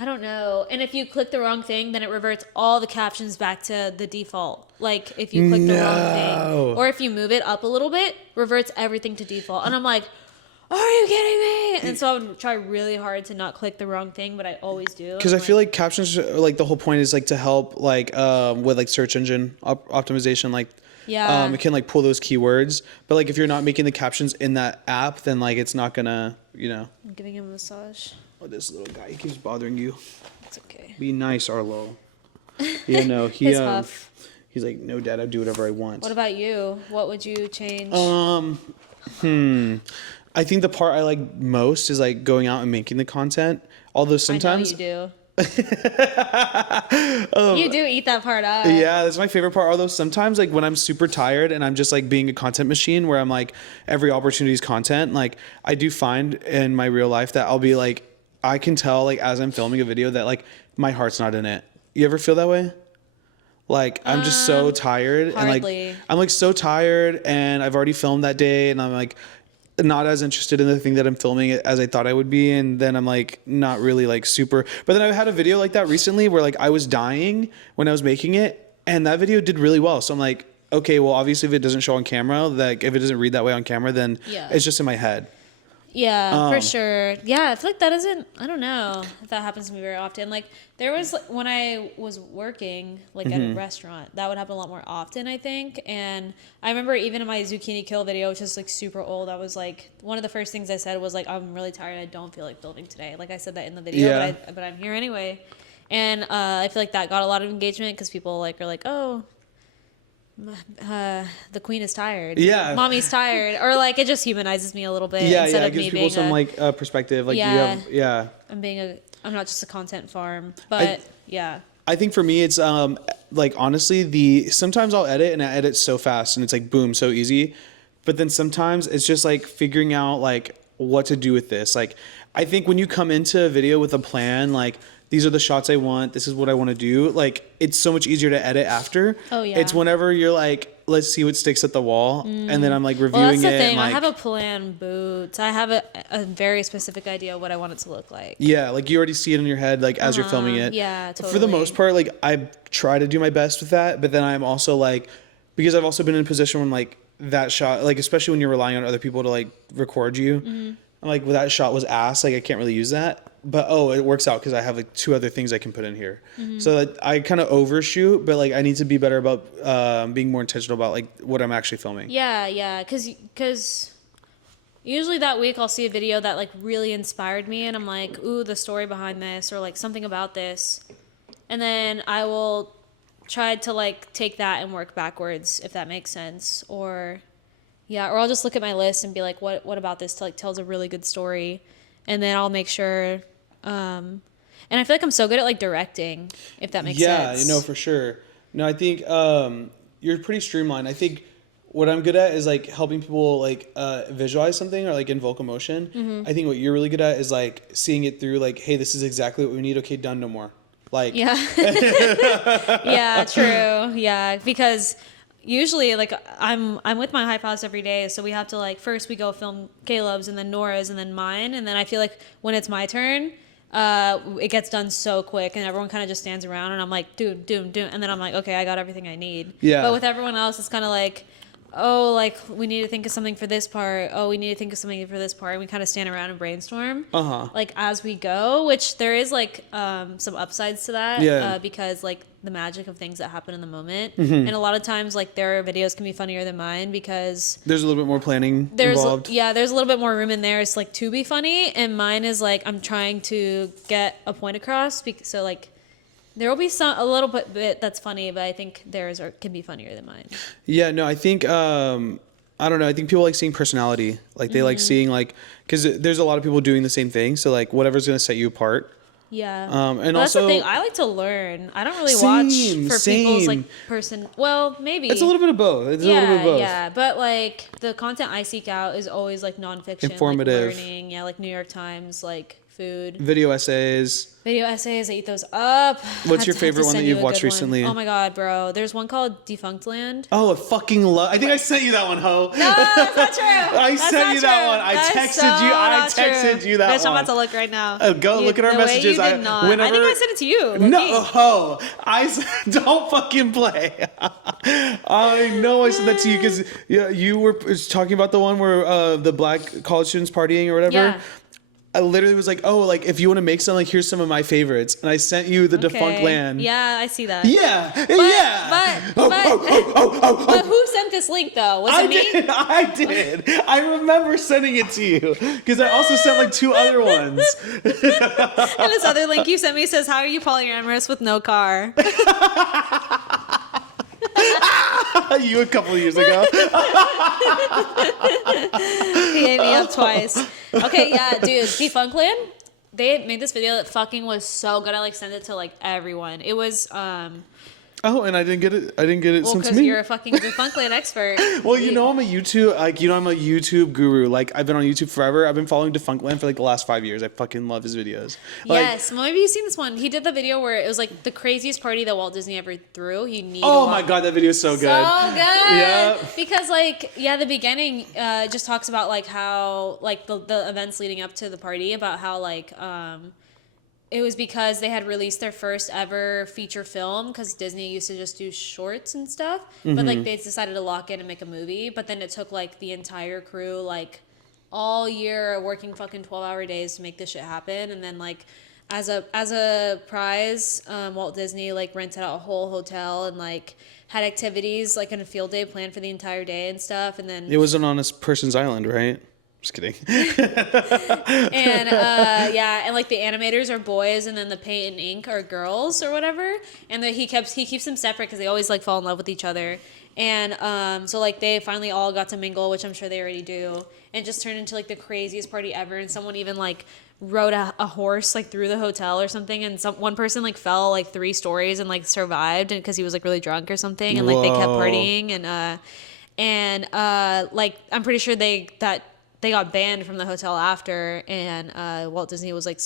I don't know. And if you click the wrong thing, then it reverts all the captions back to the default. Like if you click the wrong thing, or if you move it up a little bit, reverts everything to default. And I'm like, are you kidding me? And so I would try really hard to not click the wrong thing, but I always do. Because I feel like captions, like the whole point is like to help like with like search engine optimization, like it can like pull those keywords. But like if you're not making the captions in that app, then like it's not gonna, you know. I'm giving him a massage. Oh, this little guy, he keeps bothering you. It's okay. Be nice, Arlo. Yeah, no, he's like, no, Dad, I do whatever I want. What about you? What would you change? I think the part I like most is like going out and making the content. Although sometimes I know you do. You do eat that part up. Yeah, that's my favorite part. Although sometimes, like when I'm super tired and I'm just like being a content machine, where I'm like every opportunity is content. Like I do find in my real life that I'll be like, I can tell like as I'm filming a video that like my heart's not in it. You ever feel that way? Like I'm just so tired hardly. and like I'm like so tired and I've already filmed that day and I'm like not as interested in the thing that I'm filming as I thought I would be, and then I'm like not really like super. But then I had a video like that recently where like I was dying when I was making it, and that video did really well. So I'm like, okay, well obviously if it doesn't show on camera, like if it doesn't read that way on camera, then it's just in my head. Yeah, for sure. Yeah, I feel like that isn't, I don't know if that happens to me very often. Like, there was, when I was working, like, at a restaurant, that would happen a lot more often, I think. And I remember even in my zucchini kill video, which is, like, super old, I was, like, one of the first things I said was, like, I'm really tired, I don't feel like filming today. Like, I said that in the video, but I'm here anyway. And I feel like that got a lot of engagement because people, like, are like, oh, the queen is tired. Yeah, mommy's tired, or like it just humanizes me a little bit. Yeah, instead yeah, of it gives me people being some like perspective. Like I'm not just a content farm, but I think for me it's like honestly sometimes I'll edit and I edit so fast and it's like boom, so easy, but then sometimes it's just like figuring out like what to do with this. Like I think when you come into a video with a plan, like these are the shots I want, this is what I want to do, like it's so much easier to edit after. Oh yeah. It's whenever you're like, let's see what sticks at the wall, and then I'm like reviewing that's the it. thing. And, like, I have a plan, boots. I have a very specific idea of what I want it to look like. Yeah, like you already see it in your head, like as you're filming it. Yeah, totally. For the most part, like I try to do my best with that, but then I'm also like, because I've also been in a position when like that shot, like especially when you're relying on other people to like record you, I'm like, well, that shot was ass, like I can't really use that. But it works out because I have like 2 other things I can put in here. So like, I kind of overshoot, but like I need to be better about being more intentional about like what I'm actually filming. Yeah, because usually that week I'll see a video that like really inspired me, and I'm like, ooh, the story behind this, or like something about this, and then I will try to like take that and work backwards, if that makes sense, or I'll just look at my list and be like, what about this like tells a really good story. And then I'll make sure, and I feel like I'm so good at like directing, if that makes sense. Yeah, for sure. No, I think you're pretty streamlined. I think what I'm good at is like helping people like visualize something or like invoke emotion. I think what you're really good at is like seeing it through, like, hey, this is exactly what we need. Okay, done, no more. Like, yeah, yeah, true. Yeah, because usually like I'm with my iPods every day, so we have to like first we go film Caleb's and then Nora's and then mine, and then I feel like when it's my turn, it gets done so quick and everyone kind of just stands around and I'm like doom, and then I'm like, okay, I got everything I need. Yeah. But with everyone else, it's kind of like, oh, like we need to think of something for this part. Oh, we need to think of something for this part. And we kind of stand around and brainstorm, like as we go. Which there is like some upsides to that, because like the magic of things that happen in the moment. And a lot of times, like their videos can be funnier than mine because there's a little bit more planning involved. Yeah, there's a little bit more room in there. It's like to be funny, and mine is like I'm trying to get a point across. So like. There will be a little bit that's funny, but I think theirs can be funnier than mine. Yeah, no, I think, I don't know. I think people like seeing personality. Like they like seeing like, because there's a lot of people doing the same thing. So like whatever's going to set you apart. Yeah. And but also, that's the thing. I like to learn. I don't really watch for people's like person. Well, maybe. It's a little bit of both. Yeah. But like the content I seek out is always like nonfiction, informative, like learning. Yeah, like New York Times, like food, video essays. I eat those up. What's your favorite one that you've watched recently? Oh my god, bro. There's one called Defunct Land. Oh, I fucking love. I think I sent you that one, ho. No, that's not true. I sent you that one. I texted you that one. Bitch, I'm about to look right now. Go look at our messages. I think I sent it to you. No, ho. Don't fucking play. I know I sent that to you because you were talking about the one where the black college students partying or whatever. Yeah. I literally was like, oh, like if you want to make some, like here's some of my favorites, and I sent you the Defunct Land. Yeah, I see that. Yeah, But who sent this link though? Was it me? I did. I remember sending it to you because I also sent like 2 other ones. And this other link you sent me says, "How are you polyamorous with no car?" You a couple of years ago. He ate me up twice. Okay, yeah, dude. Defunct Land, they made this video that fucking was so good. I like sent it to like everyone. It was Oh, and I didn't get it. well, sent to because me. you're a fucking Defunctland expert. Well, I'm a YouTube, I'm a YouTube guru. Like, I've been on YouTube forever. I've been following Defunctland for like the last 5 years. I fucking love his videos. Like, Yes, well, maybe you've seen this one. He did the video where it was like the craziest party that Walt Disney ever threw. You need. oh my god, that video is so good. So good. Yeah. Because like the beginning just talks about like how like the events leading up to the party, about how like it was because they had released their first ever feature film, because Disney used to just do shorts and stuff. But like they decided to lock in and make a movie. But then it took like the entire crew like all year working fucking 12-hour days to make this shit happen. And then like as a prize, Walt Disney like rented out a whole hotel and like had activities like in a field day planned for the entire day and stuff. And then It wasn't on a person's island, right? Just kidding. and and like the animators are boys, and then the paint and ink are girls or whatever. And he keeps them separate because they always like fall in love with each other. And so like they finally all got to mingle, which I'm sure they already do, and just turned into like the craziest party ever. And someone even like rode a horse like through the hotel or something, and one person like fell like 3 stories and like survived, and because he was like really drunk or something, and like they kept partying. And like I'm pretty sure they got banned from the hotel after, and Walt Disney was like,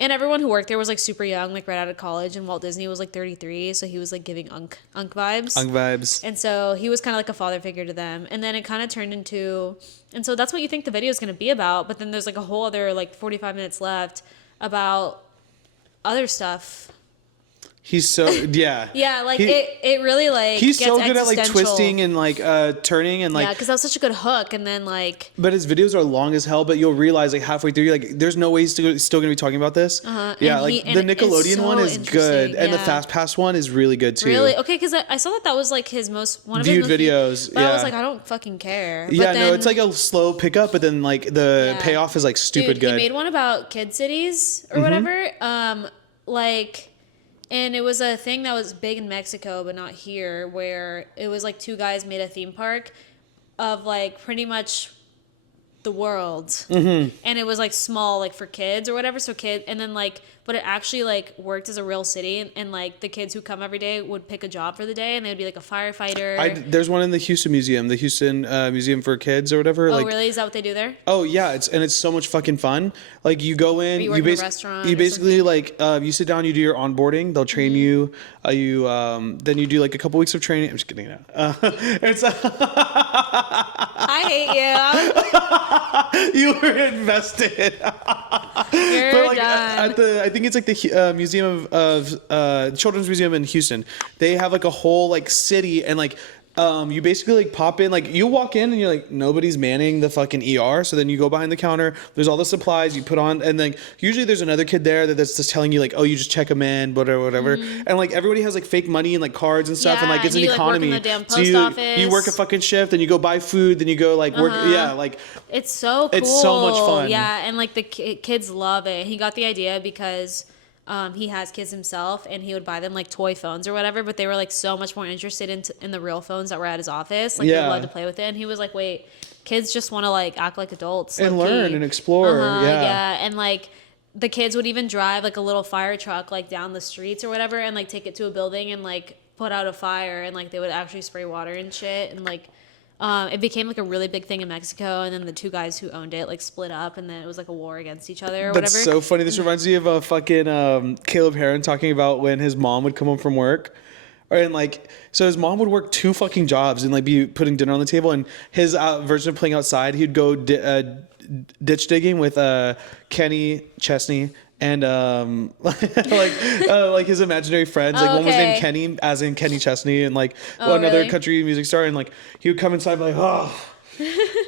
and everyone who worked there was like super young, like right out of college, and Walt Disney was like 33, so he was like giving unk vibes. Unk vibes. And so he was kind of like a father figure to them. And then it kind of turned into, and so that's what you think the video is going to be about, but then there's like a whole other like 45 minutes left about other stuff. He's so Yeah, like it really like he's gets so good at like existential. twisting and like turning and like, yeah, because that was such a good hook. And then like, but his videos are long as hell, but you'll realize like halfway through, you're like, there's no way he's still gonna be talking about this. Yeah, like the Nickelodeon one is good, and the Fast Pass one is really good too. Really? Okay, because I saw that was like one of viewed his most videos. But yeah, I was like, I don't fucking care. Yeah, but then, no, it's like a slow pickup, but then like the payoff is like stupid good. He made one about Kid Cities or whatever. Like, and it was a thing that was big in Mexico, but not here, where it was like 2 guys made a theme park of like pretty much the world. And it was like small, like for kids or whatever. So and then like, but it actually like worked as a real city, and like the kids who come every day would pick a job for the day, and they would be like a firefighter. There's one in the Houston Museum, the Houston Museum for Kids or whatever. Oh, like, really? Is that what they do there? Oh yeah, it's so much fucking fun. Like you go in, you work in a restaurant. You basically like you sit down, you do your onboarding. They'll train you. Then you do like a couple weeks of training. I'm just kidding. It's I hate you. You were invested. You're but like done. I think it's like the Museum of Children's Museum in Houston. They have like a whole like city, and like you basically like pop in, like you walk in and you're like, nobody's manning the fucking ER. So then you go behind the counter, there's all the supplies you put on, and then usually there's another kid there that's just telling you like, oh, you just check them in, whatever. And like everybody has like fake money and like cards and stuff, and like it's an economy. Like, work in the damn so post office. You work a fucking shift, then you go buy food, then you go like work. Yeah, like it's so cool. It's so much fun. Yeah, and like the kids love it. He got the idea because he has kids himself, and he would buy them like toy phones or whatever, but they were like so much more interested in the real phones that were at his office. Like they loved to play with it, and he was like, wait, kids just want to like act like adults and learn and explore. Yeah, and like the kids would even drive like a little fire truck like down the streets or whatever, and like take it to a building and like put out a fire, and like they would actually spray water and shit, and like it became like a really big thing in Mexico, and then the 2 guys who owned it like split up, and then it was like a war against each other or That's whatever. so funny. This reminds me of a fucking Caleb Heron talking about when his mom would come home from work. And like, so his mom would work 2 fucking jobs and like be putting dinner on the table, and his version of playing outside, he'd go ditch digging with Kenny Chesney and like his imaginary friends. Like one was named Kenny, as in Kenny Chesney, and like another really? country music star. And like he would come inside and be like, oh,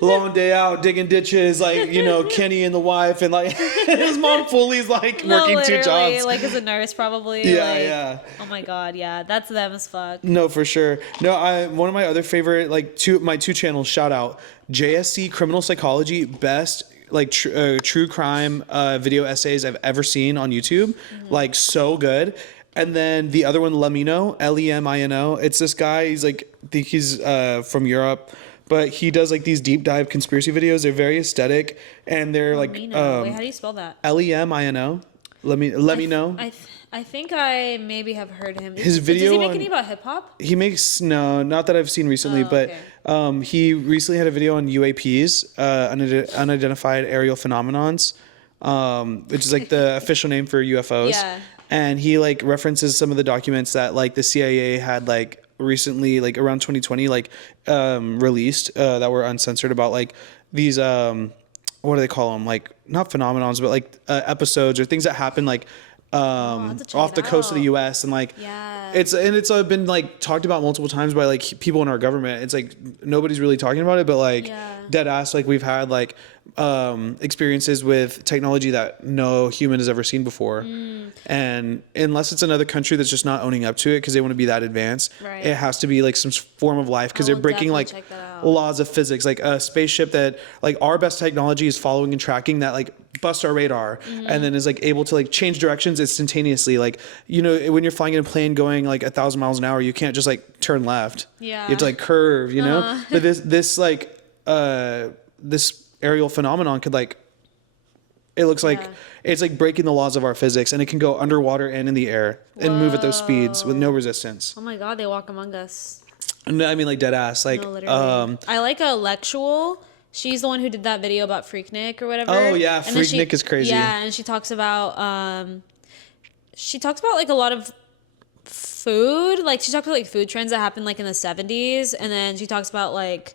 long day out digging ditches, like, you know, Kenny and the wife, and like his mom fully is like working 2 jobs, like as a nurse probably. Yeah. Oh my god, yeah, that's them as fuck. No, for sure. No, one of my other favorite, like my 2 channels, shout out JSC Criminal Psychology, best like true crime video essays I've ever seen on YouTube. Like so good. And then the other one, Lemino, Lemino. It's this guy. He's like, I think he's from Europe, but he does like these deep dive conspiracy videos. They're very aesthetic, and they're like Wait, how do you spell that? Lemino. Let me know. I think I maybe have heard him. His video. Does he make any about hip hop? He makes no, not that I've seen recently, but okay. he recently had a video on UAPs, unidentified aerial phenomenons, which is like the official name for UFOs. Yeah. And he like references some of the documents that like the CIA had like recently, like around 2020, like released that were uncensored about like these what do they call them? Like not phenomenons, but like episodes or things that happen like off the coast of the U.S. and like it's been like talked about multiple times by like people in our government. It's like nobody's really talking about it, but like dead ass, like we've had like experiences with technology that no human has ever seen before, and unless it's another country that's just not owning up to it because they want to be that advanced, it has to be like some form of life because they're breaking like laws of physics, like a spaceship that like our best technology is following and tracking that like bust our radar and then is like able to like change directions instantaneously. Like, you know, when you're flying in a plane going like 1,000 miles an hour, you can't just like turn left. You have to like curve, you know. But this aerial phenomenon could like, it looks like it's like breaking the laws of our physics, and it can go underwater and in the air and move at those speeds with no resistance. Oh my God, they walk among us. No, I mean like dead ass. Like I like Lectual. She's the one who did that video about Freaknik or whatever. Oh yeah, Freaknik is crazy. Yeah, and she talks about like a lot of food. Like she talks about like food trends that happened like in the 70s, and then she talks about like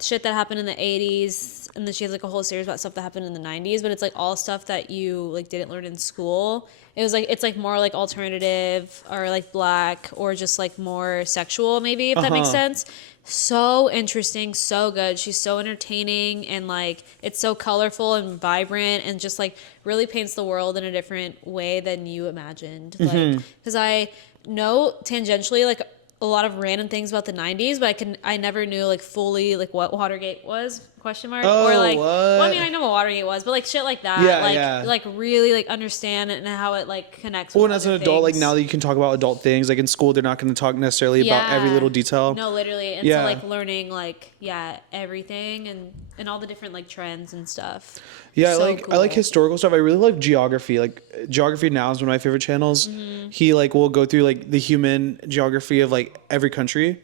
shit that happened in the 80s, and then she has like a whole series about stuff that happened in the 90s, but it's like all stuff that you like didn't learn in school. It was like it's like more like alternative or like black or just like more sexual maybe, if that makes sense. So interesting, so good. She's so entertaining, and like it's so colorful and vibrant, and just like really paints the world in a different way than you imagined. Like, because I know tangentially like a lot of random things about the 90s, but I never knew like fully like what Watergate was, ? Or like, well, I mean, I know what Watergate was, but like shit like that, like really like understand it and how it like connects. Well, and as an adult, like now that you can talk about adult things, like in school, they're not going to talk necessarily about every little detail. No, literally. And so like learning like, everything and all the different like trends and stuff. Yeah, So I like historical stuff. I really like geography. Like Geography Now is one of my favorite channels. He like will go through like the human geography of like every country.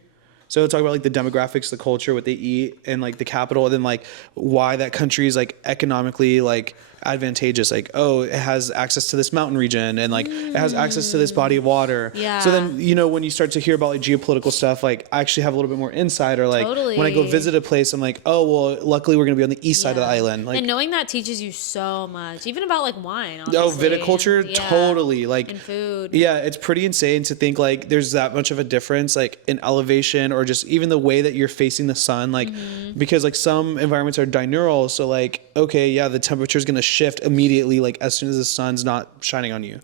So it'll talk about like the demographics, the culture, what they eat, and like the capital, and then like why that country is like economically like advantageous. Like, oh, it has access to this mountain region, and like it has access to this body of water. So then, you know, when you start to hear about like geopolitical stuff, like I actually have a little bit more insight, or like when I go visit a place, I'm like, oh, well, luckily we're going to be on the east side of the island. Like, and knowing that teaches you so much, even about like wine, honestly. Oh, viticulture, totally. Like, and food. Yeah, it's pretty insane to think like there's that much of a difference like in elevation, or just even the way that you're facing the sun, like because like some environments are diurnal, so like okay, yeah, the temperature is going to shift immediately like as soon as the sun's not shining on you.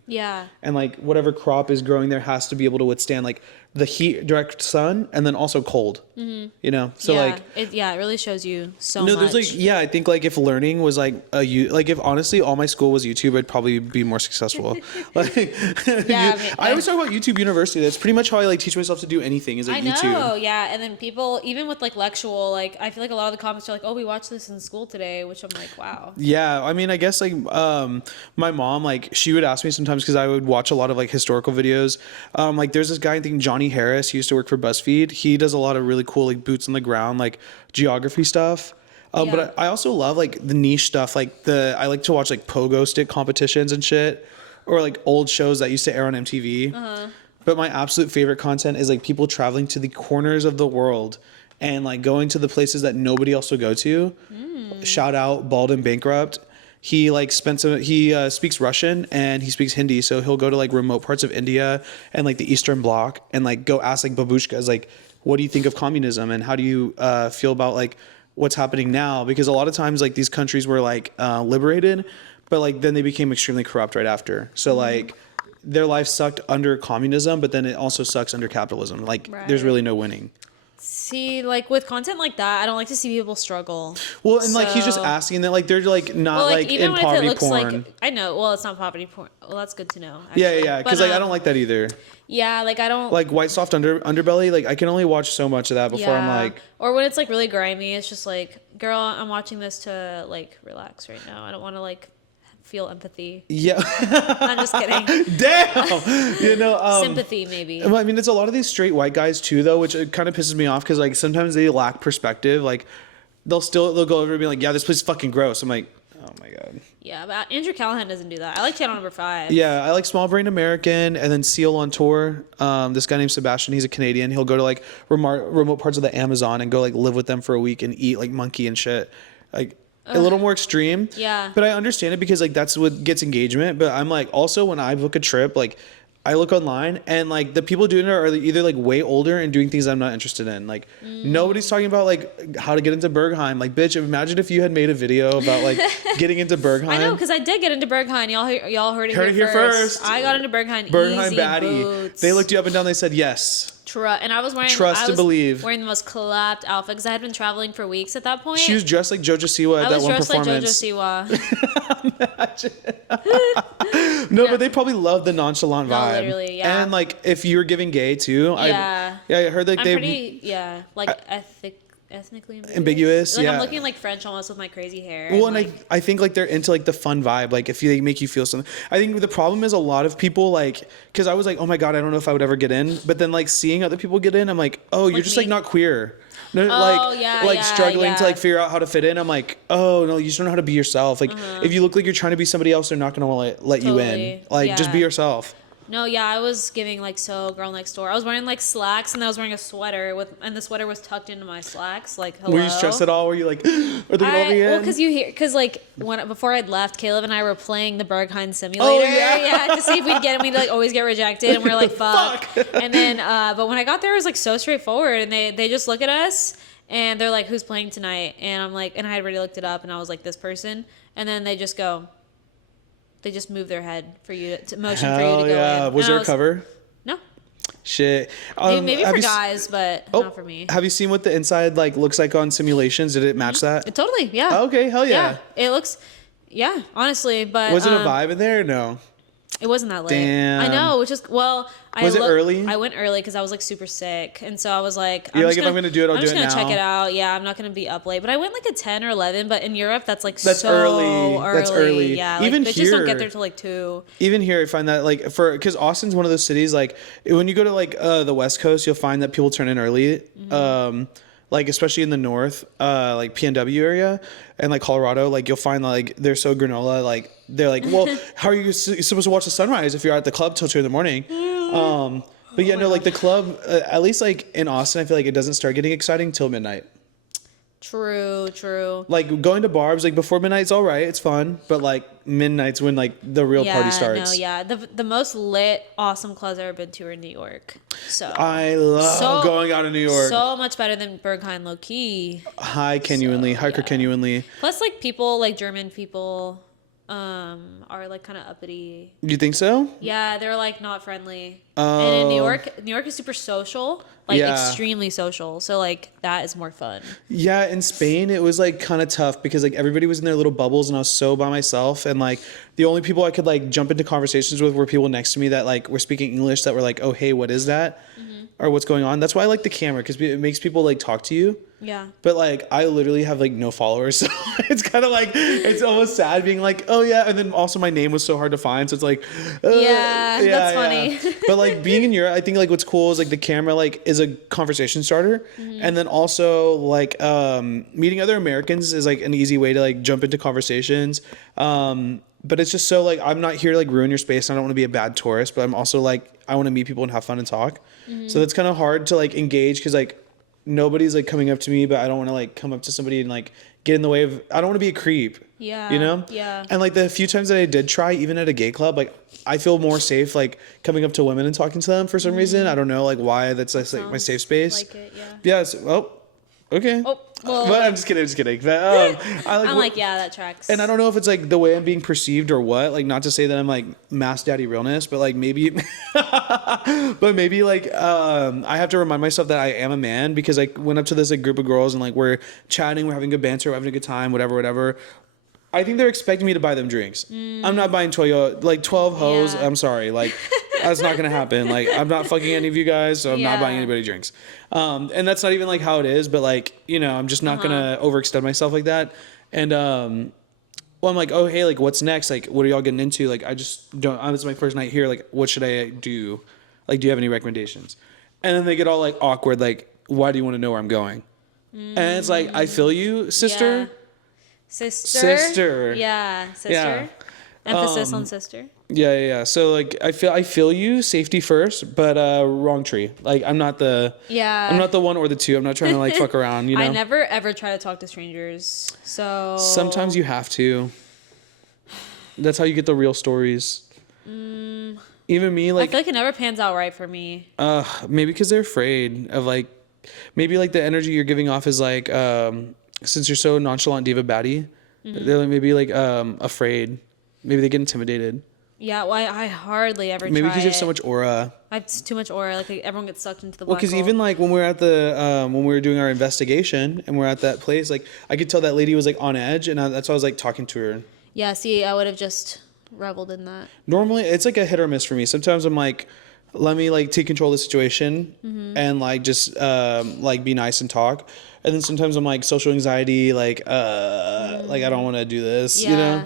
And like whatever crop is growing there has to be able to withstand like the heat, direct sun, and then also cold. You know, so like it really shows you so much. There's like I think like if learning was like if honestly all my school was YouTube, I'd probably be more successful. Like I always talk about YouTube University. That's pretty much how I like teach myself to do anything is like YouTube. I know, and then people even with like Lectual, like I feel like a lot of the comments are like, oh, we watched this in school today, which I'm like, wow. Yeah, I mean, I guess like my mom, like she would ask me sometimes because I would watch a lot of like historical videos. Like there's this guy, I think Johnny Harris, he used to work for BuzzFeed. He does a lot of really cool like boots on the ground like geography stuff. But I also love like the niche stuff, like I like to watch like pogo stick competitions and shit, or like old shows that used to air on MTV. But my absolute favorite content is like people traveling to the corners of the world and like going to the places that nobody else will go to. Shout out Bald and Bankrupt. He like he speaks Russian and he speaks Hindi, so he'll go to like remote parts of India and like the Eastern Bloc and like go ask like babushkas like, what do you think of communism and how do you feel about like what's happening now? Because a lot of times like these countries were like liberated, but like then they became extremely corrupt right after. So like their life sucked under communism, but then it also sucks under capitalism. Like there's really no winning. See, like with content like that, I don't like to see people struggle. Well, and like he's just asking that, like they're like not like in poverty porn. Like, I know. Well, it's not poverty porn. Well, that's good to know. Actually. Yeah. Because like I don't like that either. Yeah, like I don't like white soft underbelly. Like I can only watch so much of that before I'm like. Or when it's like really grimy, it's just like, girl, I'm watching this to like relax right now. I don't want to like feel empathy. Yeah. I'm just kidding. Damn. You know, sympathy maybe. I mean, it's a lot of these straight white guys too, though, which it kind of pisses me off because like sometimes they lack perspective. Like they'll go over and be like, yeah, this place is fucking gross. I'm like, oh my god. Yeah, but Andrew Callahan doesn't do that. I like channel number 5. Yeah, I like Small Brain American and then Seal on Tour. This guy named Sebastian, he's a Canadian. He'll go to like remote parts of the Amazon and go like live with them for a week and eat like monkey and shit. Like a little more extreme. Yeah. But I understand it because like that's what gets engagement. But I'm like also when I book a trip, like I look online and like the people doing it are either like way older and doing things I'm not interested in. Like nobody's talking about like how to get into Berghain. Like bitch, imagine if you had made a video about like getting into Berghain. I know, because I did get into Berghain. Y'all heard it here first. I got into Berghain. Berghain easy baddie. Boots. They looked you up and down. They said yes. And I was wearing wearing the most collapsed outfit because I had been traveling for weeks at that point. She was dressed like JoJo Siwa at that one performance. I was dressed like JoJo Siwa. No, but they probably love the nonchalant vibe. Literally, yeah. And like if you were giving gay too, yeah. I heard like ethnically ambiguous. Like yeah. I'm looking like French almost with my crazy hair. Well, and I think like they're into like the fun vibe. Like if they make you feel something. I think the problem is a lot of people like, because I was like, oh my god, I don't know if I would ever get in. But then like seeing other people get in, I'm like, oh, you're just like not queer. No, struggling to like figure out how to fit in. I'm like, oh no, you just don't know how to be yourself. Like if you look like you're trying to be somebody else, they're not gonna want to let you in. Like just be yourself. No, yeah, I was giving like so girl next door. I was wearing like slacks and I was wearing a sweater and the sweater was tucked into my slacks. Like, hello. Were you stressed at all? Were you like, are they gonna be in? Well, because like before I'd left, Caleb and I were playing the Berghain simulator. Oh, yeah, to see if we'd get it. We'd like always get rejected, and we're like, fuck. And then, but when I got there, it was like so straightforward, and they just look at us and they're like, who's playing tonight? And I'm like, and I had already looked it up, and I was like, this person, and then they just go. They just move their head for you to motion for you to go in. Was there a cover? No. Shit. Maybe for guys, but not for me. Have you seen what the inside like looks like on simulations? Did it match that? Totally, yeah. Oh, okay, hell yeah. It looks, honestly, but was it a vibe in there? Or no. It wasn't that late. Damn. I know, which is Was it early? I went early because I was like super sick, and so I was like, if I'm gonna do it, I'll do it now. I'm just gonna check it out. Yeah, I'm not gonna be up late. But I went like at 10 or 11. But in Europe, that's so early. That's early. Yeah, even like, here, bitches don't get there till like 2. Even here, I find that like because Austin's one of those cities like when you go to like the West Coast, you'll find that people turn in early. Like especially in the north, like PNW area and like Colorado, like you'll find like they're so granola, like they're like, well, how are you supposed to watch the sunrise if you're at the club till 2 a.m? But yeah, no, like the club, at least like in Austin, I feel like it doesn't start getting exciting till midnight. True. Like going to bars, like before midnight's all right, it's fun, but like midnight's when like the real party starts. The most lit, awesome clubs I've ever been to are in New York. So I love going out of New York. So much better than Berghain, low key. Hiker genuinely. Plus, like people, like German people, are like kind of uppity. Do you think so? Yeah, they're like not friendly. And in New York is super social, like extremely social. So like that is more fun. Yeah, in Spain it was like kind of tough because like everybody was in their little bubbles and I was so by myself, and like the only people I could like jump into conversations with were people next to me that like were speaking English that were like, oh hey, what is that? Or what's going on. That's why I like the camera, because it makes people like talk to you. Yeah. But like I literally have like no followers, so it's kind of like it's almost sad being like, oh yeah, and then also my name was so hard to find, so it's like that's funny. But like being in Europe, I think like what's cool is like the camera like is a conversation starter, and then also like meeting other Americans is like an easy way to like jump into conversations. But it's just so like I'm not here to like ruin your space. I don't want to be a bad tourist, but I'm also like I want to meet people and have fun and talk. So that's kind of hard to like engage because like nobody's like coming up to me, but I don't want to like come up to somebody and like get in the way of. I don't want to be a creep. Yeah. You know. Yeah. And like the few times that I did try, even at a gay club, like I feel more safe like coming up to women and talking to them for some reason. I don't know like why. That's like my safe space. Like it, yeah. Yeah. So, Okay. Oh, well, but I'm just kidding. But I'm like, yeah, that tracks. and I don't know if it's like the way I'm being perceived or what. Like, not to say that I'm like mass daddy realness, but like maybe, but maybe like I have to remind myself that I am a man because I went up to this like group of girls and like we're chatting, we're having good banter, we're having a good time, whatever. I think they're expecting me to buy them drinks. I'm not buying 12 hoes. Yeah. I'm sorry. Like, that's not going to happen. Like, I'm not fucking any of you guys, so I'm not buying anybody drinks. And that's not even like how it is, but like, you know, I'm just not going to overextend myself like that. And, well, I'm like, oh, hey, like, what's next? Like, what are y'all getting into? Like, I just don't, this is my first night here. Like, what should I do? Like, do you have any recommendations? And then they get all like awkward. Like, why do you want to know where I'm going? And it's like, I feel you, sister. Yeah. Sister. Yeah, sister. Yeah. Emphasis on sister. Yeah. So like I feel you, safety first, but wrong tree. Like I'm not the one or the two. I'm not trying to like fuck around, you know. I never ever try to talk to strangers. So sometimes you have to. That's how you get the real stories. Even me, like I feel like it never pans out right for me. Maybe because they're afraid of like maybe like the energy you're giving off is like since you're so nonchalant diva baddie, they're like maybe like afraid. Maybe they get intimidated. Yeah, well, I hardly ever maybe try because you have so it. much aura. I have too much aura. Like everyone gets sucked into the Well, black because hole. even like when we were at the when we were doing our investigation and we're at that place, like I could tell that lady was like on edge, and that's why I was like talking to her. Yeah, see, I would have just reveled in that. Normally, it's like a hit or miss for me. Sometimes I'm like, let me like take control of the situation and like just like be nice and talk. And then sometimes I'm like social anxiety, like I don't want to do this, Yeah. you know?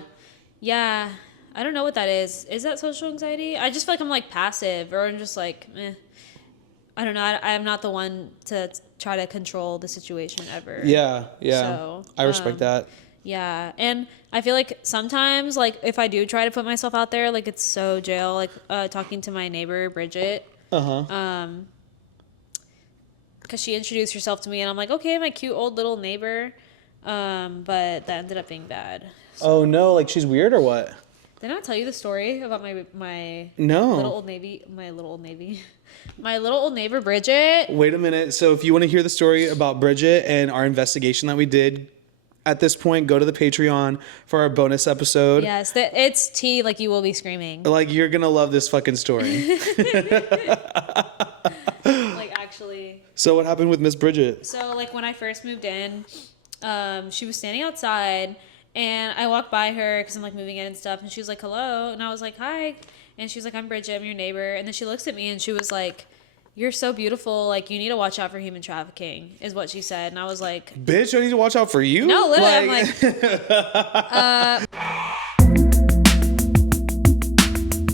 Yeah. I don't know what that is. Is that social anxiety? I just feel like I'm like passive or I'm just like, I don't know. I'm not the one to try to control the situation ever. Yeah. So, I respect that. Yeah. And I feel like sometimes, like, if I do try to put myself out there, like, it's so jail. Like, talking to my neighbor, Bridget. Because she introduced herself to me, and I'm like, okay, my cute old little neighbor. But that ended up being bad. Oh, no. Like, she's weird or what? Did I not tell you the story about my No. little old neighbor Bridget? Wait a minute. So if you want to hear the story about Bridget and our investigation that we did, at this point, go to the Patreon for our bonus episode. Yes, it's tea. Like you will be screaming. Like you're gonna love this fucking story. Like actually. So what happened with Miss Bridget? So like when I first moved in, she was standing outside. And I walked by her because I'm like moving in and stuff. And she was like, hello. And I was like, hi. And she was like, I'm Bridget. I'm your neighbor. And then she looks at me and she was like, you're so beautiful. Like, you need to watch out for human trafficking is what she said. And I was like, bitch, I need to watch out for you? no, literally. I'm like,